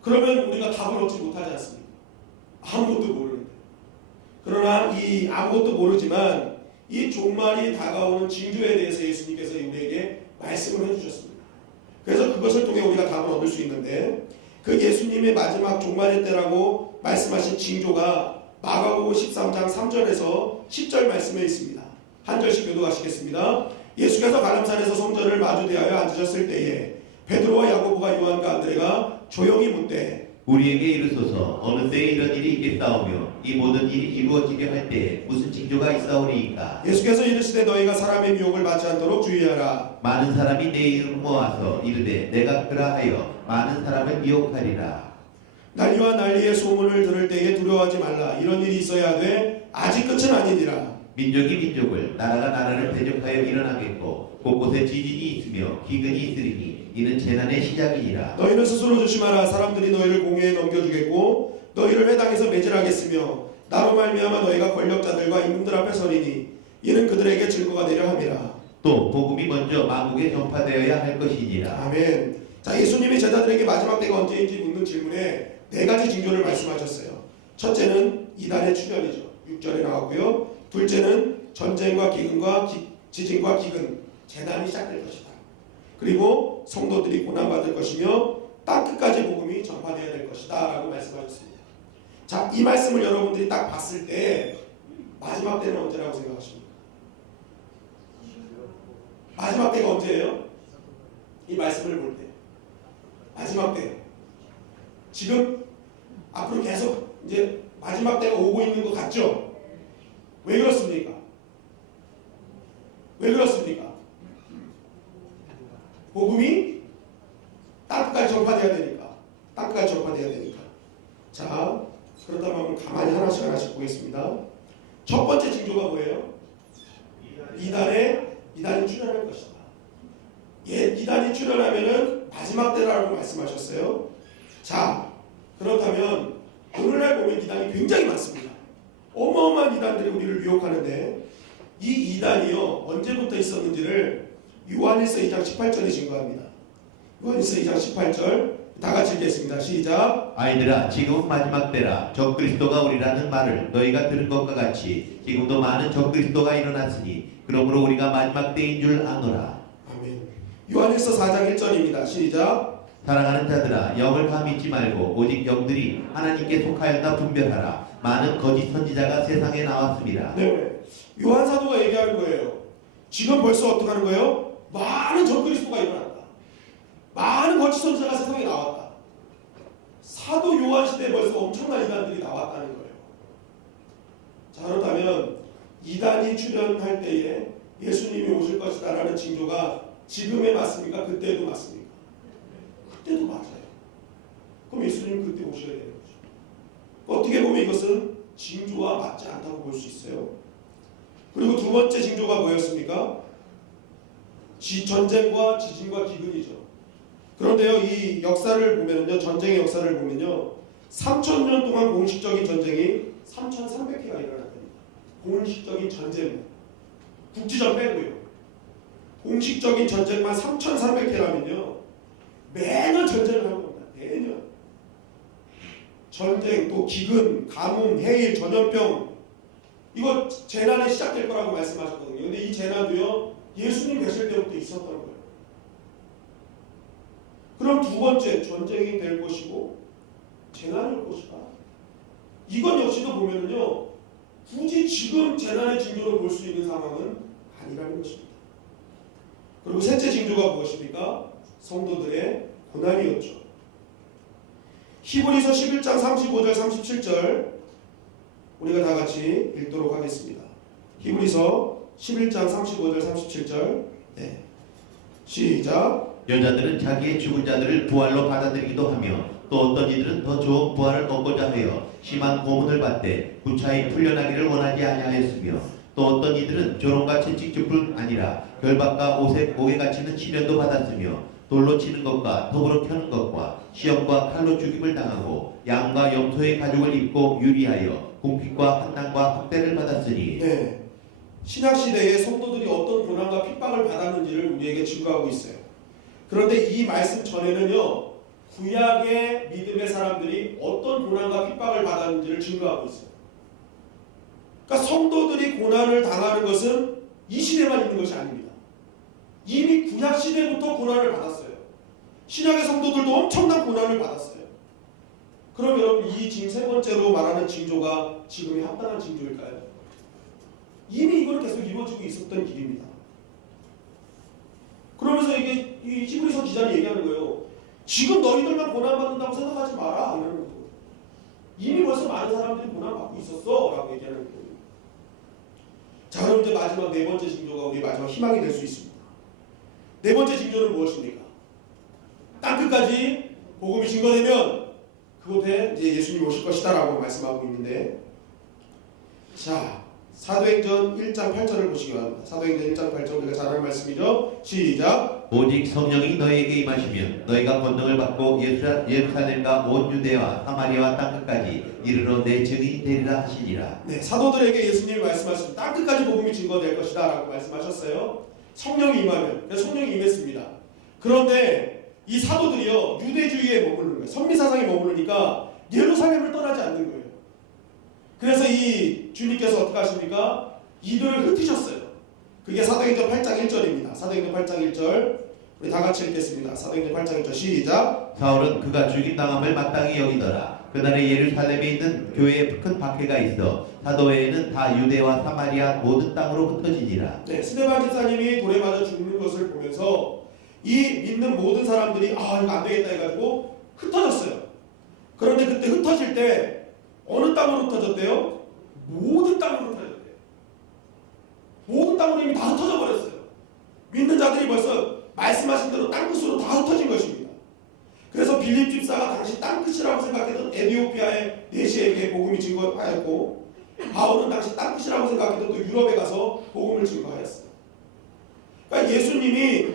그러면 우리가 답을 얻지 못하지 않습니까? 아무것도 모르는데. 그러나 이 아무것도 모르지만 이 종말이 다가오는 징조에 대해서 예수님께서 우리에게 말씀을 해주셨습니다. 그래서 그것을 통해 우리가 답을 얻을 수 있는데 그 예수님의 마지막 종말의 때라고 말씀하신 징조가 마가복음 13장 3절에서 10절 말씀에 있습니다. 한 절씩 교도하시겠습니다. 예수께서 갈람산에서 성전을 마주 대하여 앉으셨을 때에 베드로와 야고보가 요한과 안드레가 조용히 묻되 우리에게 이르소서 어느 때에 이런 일이 있겠사오며 이 모든 일이 이루어지게 할 때에 무슨 징조가 있사오리이까. 예수께서 이르시되 너희가 사람의 미혹을 받지 않도록 주의하라. 많은 사람이 내 이름 모아서 이르되 내가 그라하여 많은 사람을 미혹하리라. 난리와 난리의 소문을 들을 때에 두려워하지 말라. 이런 일이 있어야 돼. 아직 끝은 아니니라. 민족이 민족을 나라가 나라를 대적하여 일어나겠고 곳곳에 지진이 있으며 기근이 있으리니 이는 재난의 시작이니라. 너희는 스스로 조심하라. 사람들이 너희를 공회에 넘겨주겠고 너희를 회당에서 매질하겠으며 나로 말미암아 너희가 권력자들과 임금들 앞에 서리니 이는 그들에게 증거가 되려 함이라. 또 복음이 먼저 만국에 전파되어야 할 것이니라. 아멘. 자, 예수님이 제자들에게 마지막 때가 언제인지 묻는 질문에 네 가지 징조를 말씀하셨어요. 첫째는 이단의 출현이죠. 6절에 나오고요. 둘째는 전쟁과 기근과 지진과 기근, 재난이 시작될 것이다. 그리고 성도들이 고난받을 것이며 땅끝까지 복음이 전파되어야 될 것이다 라고 말씀하셨습니다. 자, 이 말씀을 여러분들이 딱 봤을 때 마지막 때는 언제라고 생각하십니까? 마지막 때가 언제예요? 이 말씀을 볼 때 마지막 때, 지금 앞으로 계속 이제 마지막 때가 오고 있는 것 같죠? 왜 그렇습니까? 왜 그렇습니까? 복음이 땅끝까지 전파되어야 되니까. 땅끝까지 전파되어야 되니까. 자, 그렇다면 가만히 하나씩 보겠습니다. 첫 번째 징조가 뭐예요? 이단이 출현할 것이다. 이단이 출현하면은 마지막 때라고 말씀하셨어요. 자, 그렇다면 오늘날 보면 이단이 굉장히 많습니다. 어마어마한 이단들이 우리를 유혹하는데 이 이단이요 언제부터 있었는지를 요한일서 2장 18절에 증거합니다. 요한일서 2장 18절 다 같이 읽겠습니다. 시작. 아이들아, 지금은 마지막 때라. 적그리스도가 오리라는 말을 너희가 들은 것과 같이 지금도 많은 적그리스도가 일어났으니 그러므로 우리가 마지막 때인 줄 아노라. 아멘. 요한일서 4장 1절입니다. 시작. 사랑하는 자들아, 영을 다 믿지 말고 오직 영들이 하나님께 속하였나 분별하라. 많은 거짓 선지자가 세상에 나왔습니다. 네. 요한 사도가 얘기하는 거예요. 지금 벌써 어떻게 하는 거예요? 많은 적그리스도가 일어났다. 많은 거짓 선지자가 세상에 나왔다. 사도 요한 시대에 벌써 엄청난 이단들이 나왔다는 거예요. 자, 그렇다면 이단이 출현할 때에 예수님이 오실 것이다라는 징조가 지금에 맞습니까? 그때도 맞습니까? 그때도 맞아요. 그럼 예수님은 그때 오셔야 되는 거죠. 어떻게 보면 이것은 징조와 맞지 않다고 볼 수 있어요. 그리고 두 번째 징조가 뭐였습니까? 전쟁과 지진과 기근이죠. 그런데요, 이 역사를 보면요, 전쟁의 역사를 보면요, 3,000년 동안 공식적인 전쟁이 3,300회가 일어났답니다. 공식적인 전쟁, 국지전 빼고요. 공식적인 전쟁만 3,300회라면요, 매년 전쟁을 하는 겁니다. 매년. 전쟁, 또 기근, 가뭄, 해일, 전염병, 이거 재난이 시작될 거라고 말씀하셨거든요. 근데 이 재난도요, 예수님 계실 때부터 있었던 거예요. 그럼 두 번째, 전쟁이 될 것이고 재난이 올 것이다. 이건 역시도 보면은요, 굳이 지금 재난의 징조를 볼 수 있는 상황은 아니라는 것입니다. 그리고 셋째 징조가 무엇입니까? 성도들의 고난이었죠. 히브리서 11장 35절 37절 우리가 다 같이 읽도록 하겠습니다. 히브리서 11장 35절 37절 네. 시작. 여자들은 자기의 죽은 자들을 부활로 받아들이기도 하며 또 어떤 이들은 더 좋은 부활을 얻고자 하여 심한 고문을 받되 구차히 풀려나기를 원하지 아니하였으며 또 어떤 이들은 조롱과 채찍질뿐 아니라 결박과 옥에 갇히는 시련도 받았으며 돌로 치는 것과 톱으로 펴는 것과 시험과 칼로 죽임을 당하고 양과 염소의 가죽을 입고 유리하여 궁핍과 환난과 학대를 받았으니. 네. 신약시대에 성도들이 어떤 고난과 핍박을 받았는지를 우리에게 증거하고 있어요. 그런데 이 말씀 전에는요, 구약의 믿음의 사람들이 어떤 고난과 핍박을 받았는지를 증거하고 있어요. 그러니까 성도들이 고난을 당하는 것은 이 시대만 있는 것이 아닙니다. 이미 구약 시대부터 고난을 받았어요. 신약의 성도들도 엄청난 고난을 받았어요. 그럼 여러분, 이 지금 세 번째로 말하는 징조가 지금의 합당한 징조일까요? 이미 이거는 계속 이루어지고 있었던 길입니다. 그러면서 이게 이 히브리서 기자는 얘기하는 거예요. 지금 너희들만 고난받는다고 생각하지 마라. 이러는 거예요. 이미 벌써 많은 사람들이 고난받고 있었어. 라고 얘기하는 거예요. 자, 그럼 이제 마지막 네 번째 징조가 우리 마지막 희망이 될 수 있습니다. 네 번째 징조는 무엇입니까? 땅끝까지 복음이 증거되면 그곳에 이제 예수님이 오실 것이다 라고 말씀하고 있는데, 자, 사도행전 1장 8절을 보시기 바랍니다. 사도행전 1장 8절 우리가 잘 아는 말씀이죠. 시작. 오직 성령이 너희에게 임하시면 너희가 권능을 받고 예루살렘과 온 유대와 사마리아와 땅끝까지 이르러 내 증인이 되리라 하시니라. 네, 사도들에게 예수님이 말씀하신 땅끝까지 복음이 증거될 것이다 라고 말씀하셨어요. 성령이 임하면, 성령이 임했습니다. 그런데 이 사도들이요, 유대주의에 머무르는 거예요. 선미사상에 머무르니까 예루살렘을 떠나지 않는 거예요. 그래서 이 주님께서 어떻게 하십니까? 이들을 흩으셨어요. 그게 사도행전 8장 1절입니다. 사도행전 8장 1절 우리 다 같이 읽겠습니다. 사도행전 8장 1절 시작. 사울은 그가 죽임당함을 마땅히 여기더라. 그날에 예루살렘에 있는 교회에 큰 박해가 있어 사도 외에는 다 유대와 사마리아 모든 땅으로 흩어지니라. 네, 스데반 집사님이 돌에 맞아 죽는 것을 보면서 이 믿는 모든 사람들이 이거 안 되겠다 해가지고 흩어졌어요. 그런데 그때 흩어질 때 어느 땅으로 흩어졌대요? 모든 땅으로 흩어졌대요. 모든 땅으로 이미 다 흩어져 버렸어요. 믿는 자들이 벌써 말씀하신 대로 땅끝으로 다 흩어진 것입니다. 그래서 빌립 집사가 당시 땅끝이라고 생각했던 에티오피아의 내시에게 복음이 증거하였고, 바울은 당시 땅끝이라고 생각했던 또 유럽에 가서 복음을 증거하였어요. 그러니까 예수님이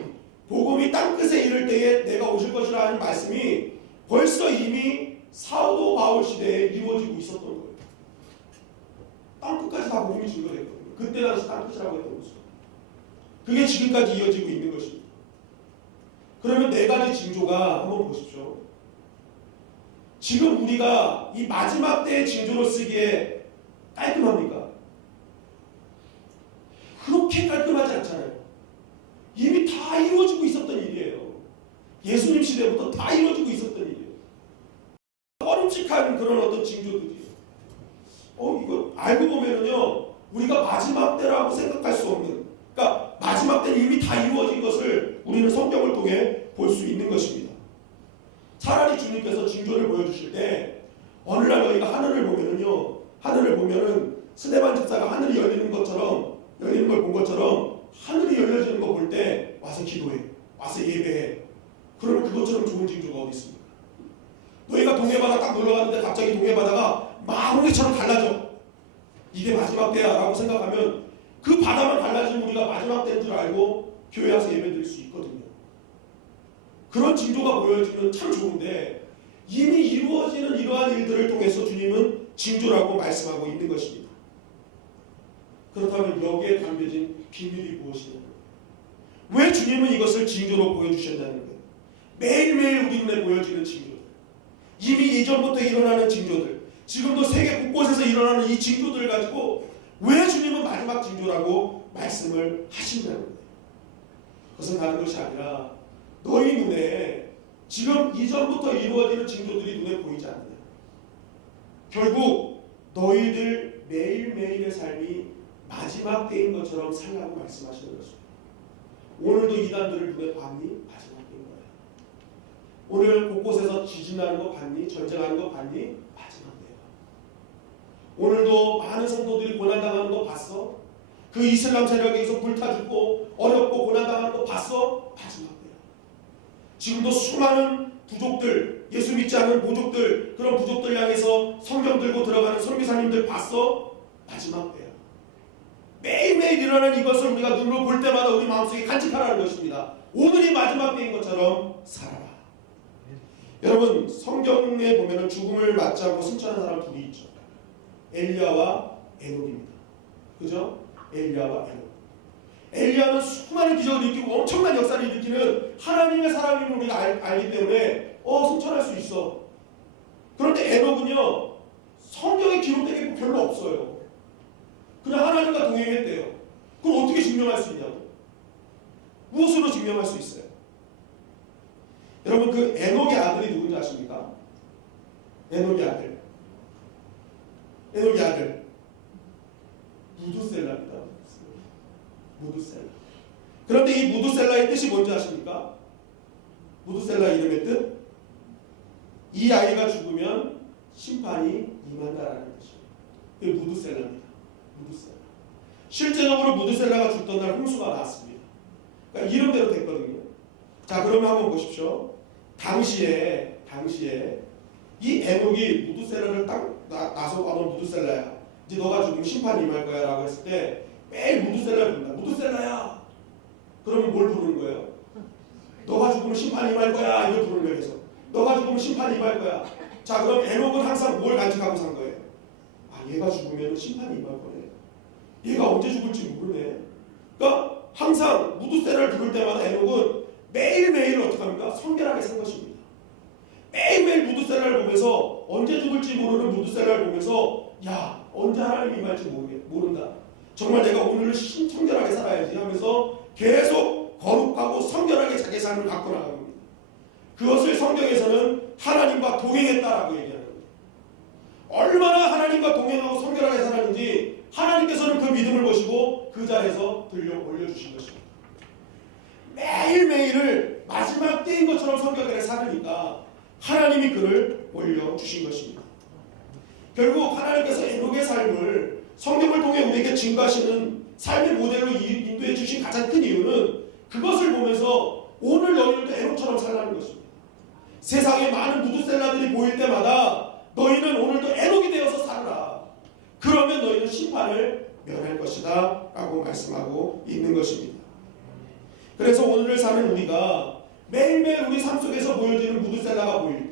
복음이 땅끝에 이를 때에 내가 오실 것이라 하는 말씀이 벌써 이미 사도 바울 시대에 이루어지고 있었던 거예요. 땅끝까지 다 복음이 증거됐거든요. 그때 당시 땅끝이라고 했던 거죠. 그게 지금까지 이어지고 있는 것입니다. 그러면 네 가지 징조가 한번 보십시오. 지금 우리가 이 마지막 때의 징조로 쓰기에 깔끔합니까? 그렇게 깔끔하지 않잖아요. 이미 다 이루어지고 있었던 일이에요. 예수님 시대부터 다 이루어지고 있었던 일이에요. 꺼림칙한 그런 어떤 징조들이에요. 이거 알고 보면은요, 우리가 마지막 때라고 생각할 수 없는, 그러니까 마지막 때는 이미 다 이루어진 것을 우리는 성경을 통해 볼 수 있는 것입니다. 차라리 주님께서 징조를 보여주실 때 어느 날 너희가 하늘을 보면은요, 하늘을 보면은 스데반 집사가 하늘이 열리는 것처럼, 열리는 걸 본 것처럼 하늘이 열려지는 거 볼 때 와서 기도해, 와서 예배해. 그러면 그것처럼 좋은 징조가 어디 있습니까? 너희가 동해바다 딱 놀러 갔는데 갑자기 동해바다가 마구니처럼 달라져. 이게 마지막 때야 라고 생각하면 그 바다만 달라지면 우리가 마지막 때인 줄 알고 교회 와서 예배 드릴 수 있거든요. 그런 징조가 보여지면 참 좋은데 이미 이루어지는 이러한 일들을 통해서 주님은 징조라고 말씀하고 있는 것입니다. 그렇다면 여기에 담겨진 비밀이 무엇이냐고요? 왜 주님은 이것을 징조로 보여주셨다는 거예요? 매일매일 우리 눈에 보여지는 징조들, 이미 이전부터 일어나는 징조들, 지금도 세계 곳곳에서 일어나는 이 징조들을 가지고 왜 주님은 마지막 징조라고 말씀을 하신다는 거예요? 그것은 다른 것이 아니라 너희 눈에 지금 이전부터 이루어지는 징조들이 눈에 보이지 않느냐. 결국 너희들 매일매일의 삶이 마지막 때인 것처럼 살라고 말씀하시는 것입니다. 오늘도 이단들을 눈에 봤니? 마지막 때인 거야. 오늘 곳곳에서 지진나는 거 봤니? 전쟁하는 거 봤니? 마지막 때야. 오늘도 많은 성도들이 고난당하는 거 봤어? 그 이슬람 세력에서 불타 죽고 어렵고 고난당하는 거 봤어? 마지막 때야. 지금도 수많은 부족들, 예수 믿지 않는 모족들, 그런 부족들 향해서 성경 들고 들어가는 선교사님들 봤어? 마지막 때야. 매일매일 일어나는 이것을 우리가 눈으로 볼 때마다 우리 마음속에 간직하라는 것입니다. 오늘이 마지막 때인 것처럼 살아라. 여러분, 성경에 보면 죽음을 맞지 않고 승천한 사람 둘이 있죠. 엘리야와 에녹입니다. 그죠? 엘리야와 에녹. 엘리야는 수많은 기적을 일으키고 엄청난 역사를 일으키는 하나님의 사람임을 우리가 알기 때문에 승천할 수 있어. 그런데 에녹은요, 성경에 기록된 게 별로 없어요. 그냥 하나님과 동행했대요. 그걸 어떻게 증명할 수 있냐고? 무엇으로 증명할 수 있어요? 여러분, 그 에녹의 아들이 누군지 아십니까? 에녹의 아들. 에녹의 아들. 무두셀라입니다. 무두셀라. 그런데 이 무두셀라의 뜻이 뭔지 아십니까? 무두셀라 이름의 뜻? 이 아이가 죽으면 심판이 임한다라는 뜻이에요. 그게 무두셀라입니다. 무두셀라. 실제적으로 무두셀라가 죽던 날 홍수가 났습니다. 그러니까 이름대로 됐거든요. 자, 그러면 한번 보십시오. 당시에 이 에녹이 무두셀라를 딱 나서고 너 무두셀라야, 이제 너가 죽으면 심판이 임할 거야 라고 했을 때 매일 무두셀라를 부른다. 무두셀라야. 그러면 뭘 부르는 거예요? 너가 죽으면 심판이 임할 거야 이걸 부르는 거예요. 계속. 너가 죽으면 심판이 임할 거야. 자, 그럼 에녹은 항상 뭘 간직하고 산 거예요? 얘가 죽으면 심판이 임할 거네. 얘가 언제 죽을지 모르네. 그러니까 항상 무두셀라를 부를 때마다 에녹은 매일매일 어떻게 합니까? 성결하게 산 것입니다. 매일매일 무두셀라를 보면서 언제 죽을지 모르는 무두셀라를 보면서 야, 언제 하나님이 임할지 모른다. 정말 내가 오늘을 성결하게 살아야지 하면서 계속 거룩하고 성결하게 자기 삶을 갖고 나갑니다. 그것을 성경에서는 하나님과 동행했다라고 얘기하는 겁니다. 얼마나 하나님과 동행하고 성결하게 살았는지 하나님께서는 그 믿음을 보시고 그 자리에서 들려 올려주신 것입니다. 매일매일을 마지막 때인 것처럼 성결하게 살으니까 하나님이 그를 올려주신 것입니다. 결국 하나님께서 에녹의 삶을 성경을 통해 우리에게 증거하시는 삶의 모델로 인도해 주신 가장 큰 이유는 그것을 보면서 오늘 너희들도 에녹처럼 살라는 것입니다. 세상에 많은 무두셀라들이 보일 때마다 너희는 오늘도 에녹이 되어서 살아라. 그러면 너희는 심판을 면할 것이다 라고 말씀하고 있는 것입니다. 그래서 오늘을 사는 우리가 매일매일 우리 삶 속에서 보여지는 무두셀라가 보일 때,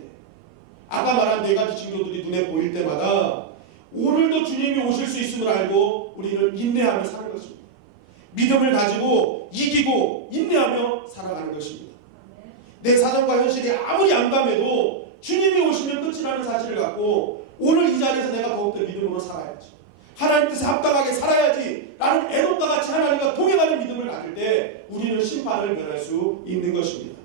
아까 말한 네 가지 징조들이 눈에 보일 때마다 오늘도 주님이 오실 수 있음을 알고 우리는 인내하며 사는 것입니다. 믿음을 가지고 이기고 인내하며 살아가는 것입니다. 내 사정과 현실이 아무리 암담해도 주님이 오시면 끝이라는 사실을 갖고 오늘 이 자리에서 내가 더욱더 믿음으로 살아야지, 하나님 뜻에 합당하게 살아야지 라는 애독과 같이 하나님과 동행하는 믿음을 가질 때 우리는 심판을 면할 수 있는 것입니다.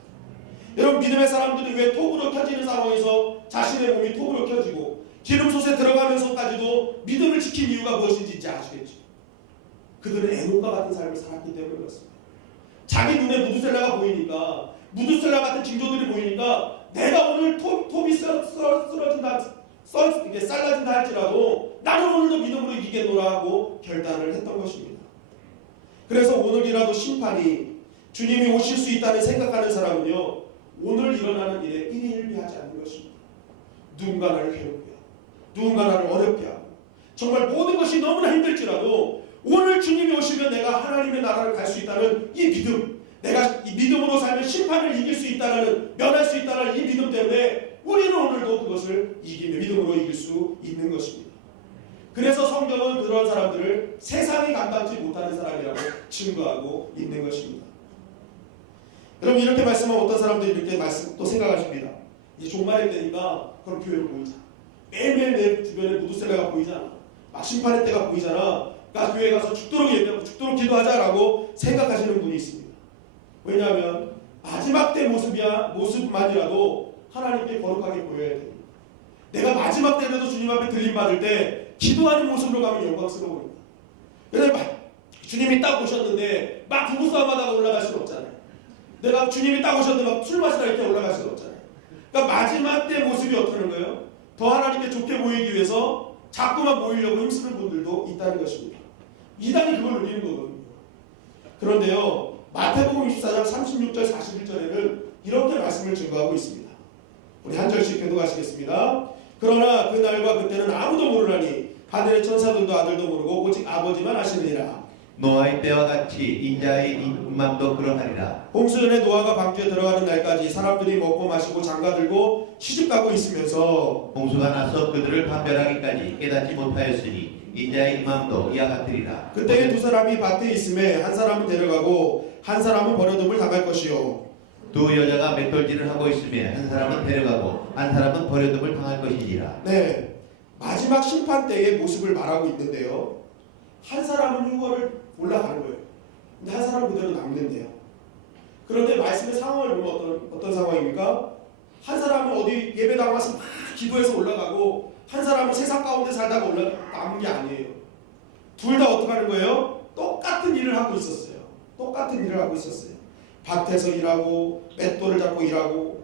여러분, 믿음의 사람들이 왜 톱으로 켜지는 상황에서 자신의 몸이 톱으로 켜지고 기름솥에 들어가면서까지도 믿음을 지킨 이유가 무엇인지 이제 아시겠죠? 그들은 에녹과 같은 삶을 살았기 때문에 그렇습니다. 자기 눈에 무드셀라가 보이니까, 무드셀라 같은 징조들이 보이니까 내가 오늘 톱이 쓰러진다, 잘라진다 할지라도 나는 오늘도 믿음으로 이기겠노라 하고 결단을 했던 것입니다. 그래서 오늘이라도 심판이 주님이 오실 수 있다는 생각하는 사람은요, 오늘 일어나는 일에 일희일비하지 않는 것입니다. 누군가 나를 괴롭게 하고, 누군가 나를 어렵게 하고, 정말 모든 것이 너무나 힘들지라도 오늘 주님이 오시면 내가 하나님의 나라를 갈 수 있다는 이 믿음, 내가 이 믿음으로 살면 심판을 이길 수 있다는, 면할 수 있다는 이 믿음 때문에 우리는 오늘도 그것을 이기며 믿음으로 이길 수 있는 것입니다. 그래서 성경은 그런 사람들을 세상이 감당치 못하는 사람이라고 증거하고 있는 것입니다. 여러분, 이렇게 말씀하면 어떤 사람들이 이렇게 또 생각하십니다. 이제 종말일 때니까 그럼 교회를 보이자. 매일매일 내 주변에 무드셀라가 보이잖아. 막 심판의 때가 보이잖아. 그러니까 교회 가서 죽도록 예배하고 죽도록 기도하자라고 생각하시는 분이 있습니다. 왜냐하면 마지막 때 모습만이라도 하나님께 거룩하게 보여야 됩니다. 내가 마지막 때라도 주님 앞에 들림받을 때 기도하는 모습으로 가면 영광스러워집니다. 왜냐하면 주님이 딱 오셨는데 막 부부싸움하다가 올라갈 수는 없잖아요. 내가 주님이 딱 오셨는데 막 술 마시다 이렇게 올라갈 수는 없잖아요. 그러니까 마지막 때 모습이 어떠는 거예요? 더 하나님께 좋게 보이기 위해서 자꾸만 보이려고 힘쓰는 분들도 있다는 것입니다. 이단이 그걸 누리는 거거든요. 그런데요, 마태복음 24장 36절 41절에는 이렇게 말씀을 증거하고 있습니다. 우리 한 절씩 교독하시겠습니다. 그러나 그 날과 그때는 아무도 모르나니 하늘의 천사들도 아들도 모르고 오직 아버지만 아시느니라. 노아의 때와 같이 인자의 임함도 그러하리라. 홍수전에 노아가 방주에 들어가는 날까지 사람들이 먹고 마시고 장가들고 시집가고 있으면서 홍수가 나서 그들을 판별하기까지 깨닫지 못하였으니 인자의 임함도 이와 같으리라. 그때에 두 사람이 밭에 있음에 한 사람은 데려가고 한 사람은 버려둠을 당할 것이요. 두 여자가 맷돌질을 하고 있으며 한 사람은 데려가고 한 사람은 버려둠을 당할 것이니라. 네, 마지막 심판 때의 모습을 말하고 있는데요, 한 사람은 휴거를 올라가는 거예요. 근데 한 사람은 그대로 남는데요. 그런데 말씀의 상황을 보면 어떤 상황입니까? 한 사람은 어디 예배당 와서 막 기도해서 올라가고 한 사람은 세상 가운데 살다가 남은 게 아니에요. 둘 다 어떻게 하는 거예요? 똑같은 일을 하고 있었어요. 똑같은 일을 하고 있었어요. 밭에서 일하고 맷돌을 잡고 일하고,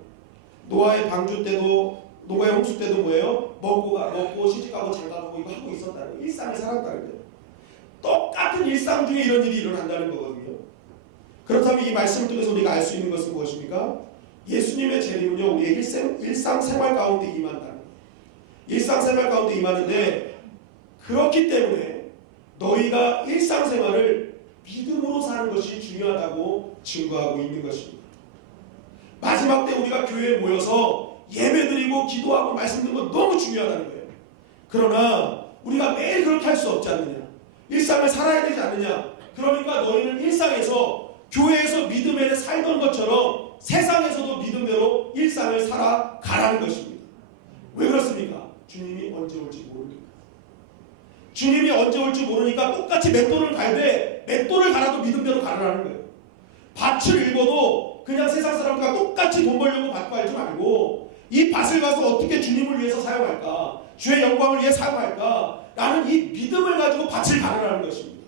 노아의 방주 때도, 노아의 홍수 때도 뭐예요? 먹고 시집가고 장가가고 이거 하고 있었다는 거예요. 일상을 살았다는 거예요. 똑같은 일상 중에 이런 일이 일어난다는 거거든요. 그렇다면 이 말씀을 통해서 우리가 알 수 있는 것은 무엇입니까? 예수님의 재림은요, 우리의 일상생활 가운데 임한다는 거예요. 일상생활 가운데 임하는데, 그렇기 때문에 너희가 일상생활을 믿음으로 사는 것이 중요하다고 증거하고 있는 것입니다. 마지막 때 우리가 교회에 모여서 예배드리고 기도하고 말씀 듣는 건 너무 중요하다는 거예요. 그러나 우리가 매일 그렇게 할 수 없지 않느냐, 일상을 살아야 되지 않느냐. 그러니까 너희는 일상에서, 교회에서 믿음에 살던 것처럼 세상에서도 믿음대로 일상을 살아가라는 것입니다. 왜 그렇습니까? 주님이 언제 올지 모르니까. 주님이 언제 올지 모르니까 똑같이 맷돌을 갈되 맷돌을 갈아도 믿음대로 가라는 거예요. 밭을 읽어도 그냥 세상 사람들과 똑같이 돈 벌려고 밭 갈지 말고, 이 밭을 가서 어떻게 주님을 위해서 사용할까, 주의 영광을 위해 사용할까 라는 이 믿음을 가지고 밭을 가르라는 것입니다.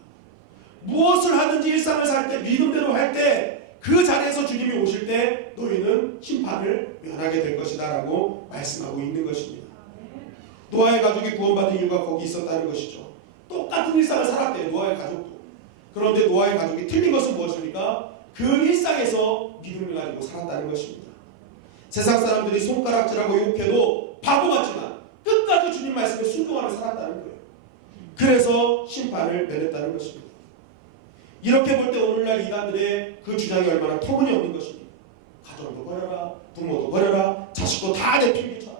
무엇을 하든지 일상을 살 때 믿음대로 할 때 그 자리에서 주님이 오실 때 너희는 심판을 면하게 될 것이다 라고 말씀하고 있는 것입니다. 노아의 가족이 구원받은 이유가 거기 있었다는 것이죠. 똑같은 일상을 살았대요, 노아의 가족도. 그런데 노아의 가족이 틀린 것은 무엇입니까? 그 일상에서 믿음을 가지고 살았다는 것입니다. 세상 사람들이 손가락질하고 욕해도 바보 같지만 끝까지 주님 말씀에 순종하며 살았다는 거예요. 그래서 심판을 면했다는 것입니다. 이렇게 볼 때 오늘날 이단들의 그 주장이 얼마나 터무니없는 것입니다. 가정도 버려라, 부모도 버려라, 자식도 다 내팽개쳐라,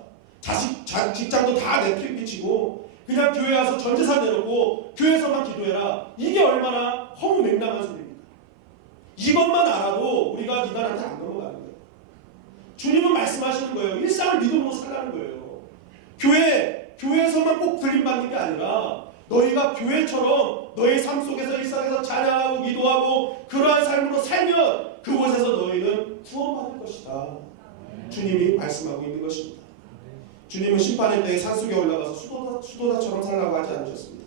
직장도 다 내팽개치고 그냥 교회 와서 전 재산 내놓고 교회에서만 기도해라. 이게 얼마나 허무맹랑한 소리입니까? 이것만 알아도 우리가 이단한테 안 넘어가는 거예요. 주님은 말씀하시는 거예요. 일상을 믿음으로 살라는 거예요. 교회에서만 꼭 들림받는 게 아니라 너희가 교회처럼 너희 삶 속에서 일상에서 찬양하고 기도하고 그러한 삶으로 살면 그곳에서 너희는 구원받을 것이다. 주님이 말씀하고 있는 것입니다. 주님은 심판의 때에 산속에 올라가서 수도다처럼 살라고 하지 않으셨습니다.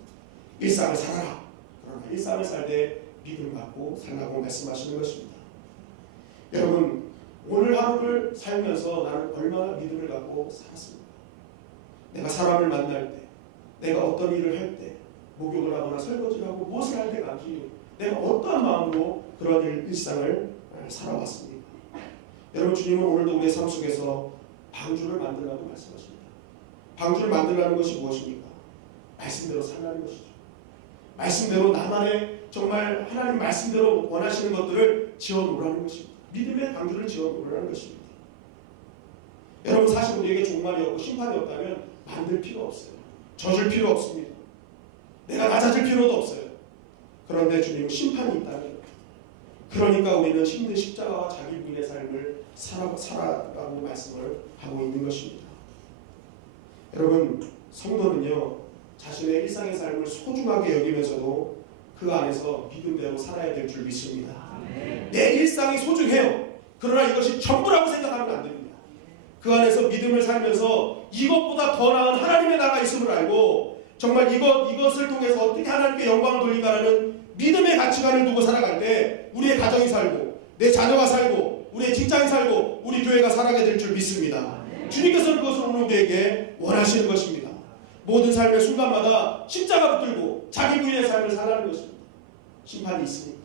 일상을 살아라. 그러나 일상을 살 때 믿음 갖고 살라고 말씀하시는 것입니다. 여러분, 오늘 하루를 살면서 나는 얼마나 믿음을 갖고 살았습니까? 내가 사람을 만날 때, 내가 어떤 일을 할 때, 목욕을 하거나 설거지를 하고 무엇을 할 때까지 내가 어떠한 마음으로 그런 일상을 살아왔습니까? 여러분, 주님은 오늘도 우리의 삶 속에서 방주를 만들라고 말씀하십니다. 방주를 만들라는 것이 무엇입니까? 말씀대로 살라는 것이죠. 말씀대로 나만의 정말 하나님 말씀대로 원하시는 것들을 지어놓으라는 것입니다. 믿음의 방주를 지어놓으라는 것입니다. 여러분, 사실 우리에게 종말이 없고 심판이 없다면 만들 필요 없어요. 젖을 필요 없습니다. 내가 낮아질 필요도 없어요. 그런데 주님은 심판이 있다면, 그러니까 우리는 힘든 십자가와 자기 부인의 삶을 살아가고 말씀을 하고 있는 것입니다. 여러분, 성도는요, 자신의 일상의 삶을 소중하게 여기면서도 그 안에서 믿음대로 살아야 될 줄 믿습니다. 내 일상이 소중해요. 그러나 이것이 전부라고 생각하면 안 됩니다. 그 안에서 믿음을 살면서 이것보다 더 나은 하나님의 나라가 있음을 알고 정말 이것을 통해서 어떻게 하나님께 영광을 돌릴까라는 믿음의 가치관을 두고 살아갈 때 우리의 가정이 살고 내 자녀가 살고 우리의 직장이 살고 우리 교회가 살아가게 될 줄 믿습니다. 주님께서는 그것을 오늘 우리에게 원하시는 것입니다. 모든 삶의 순간마다 십자가 붙들고 자기 부인의 삶을 살라는 것입니다. 심판이 있으니까,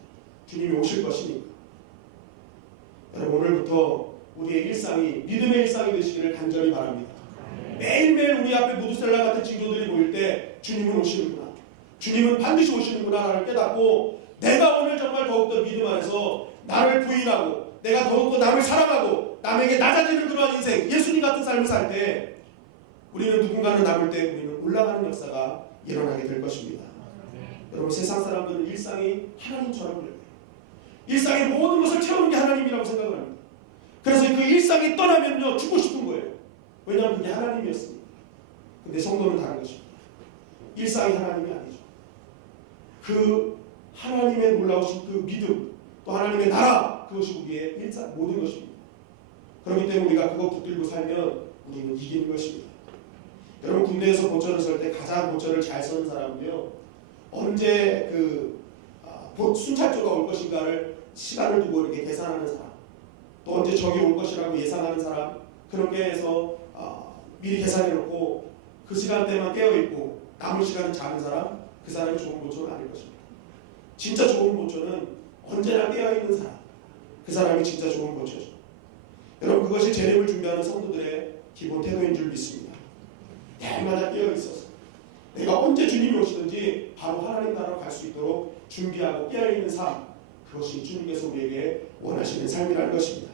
주님이 오실 것이니까. 여러분, 오늘부터 우리의 일상이 믿음의 일상이 되시기를 간절히 바랍니다. 매일매일 우리 앞에 무드셀라 같은 징조들이 보일 때 주님은 오시는구나, 주님은 반드시 오시는구나 라는 깨닫고 내가 오늘 정말 더욱더 믿음 안에서 나를 부인하고 내가 더욱더 남을 사랑하고 남에게 낮아지는 그러한 인생, 예수님 같은 삶을 살 때 우리는 누군가는 남을 때 우리는 올라가는 역사가 일어나게 될 것입니다. 여러분, 세상 사람들은 일상이 하나님처럼 그래요. 일상의 모든 것을 채우는 게 하나님이라고 생각을 합니다. 그래서 그 일상이 떠나면요, 죽고 싶은 거예요. 왜냐하면 그게 하나님이었습니다. 근데 성도는 다른 것입니다. 일상이 하나님이 아니죠. 그 하나님의 놀라우신 그 믿음, 또 하나님의 나라, 그것이 우리의 일상 모든 것입니다. 그렇기 때문에 우리가 그거 붙들고 살면 우리는 이기는 것입니다. 여러분, 군대에서 보초를 설 때 가장 보초를 잘 서는 사람은요, 언제 순찰조가 올 것인가를 시간을 두고 이렇게 계산하는 사람, 또 언제 적이 올 것이라고 예상하는 사람, 그렇게 해서 미리 계산해놓고 그 시간대만 깨어있고 남은 시간은 자는 사람, 그 사람이 좋은 보초는 아닐 것입니다. 진짜 좋은 보초는 언제나 깨어있는 사람, 그 사람이 진짜 좋은 보초죠. 여러분, 그것이 재림을 준비하는 성도들의 기본 태도인 줄 믿습니다. 날마다 깨어있어서 내가 언제 주님이 오시든지 바로 하나님 나라로 갈 수 있도록 준비하고 깨어있는 삶, 그것이 주님께서 우리에게 원하시는 삶이라는 것입니다.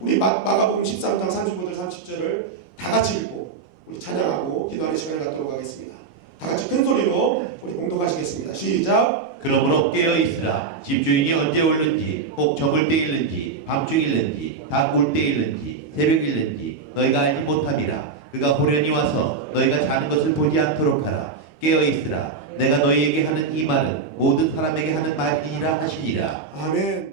우리 마가복음 13장 35절 30절을 다 같이 읽고 우리 찬양하고 기도하는 시간을 갖도록 하겠습니다. 다 같이 큰 소리로 우리 공동하시겠습니다. 시작. 그러므로 깨어있으라. 집주인이 언제 올는지, 꼭 저물 때일는지, 밤중일는지, 다 꿀 때일는지, 새벽일는지 너희가 알지 못함이라. 그가 호련히 와서 너희가 자는 것을 보지 않도록 하라. 깨어있으라. 내가 너희에게 하는 이 말은 모든 사람에게 하는 말이니라 하시니라. 아멘.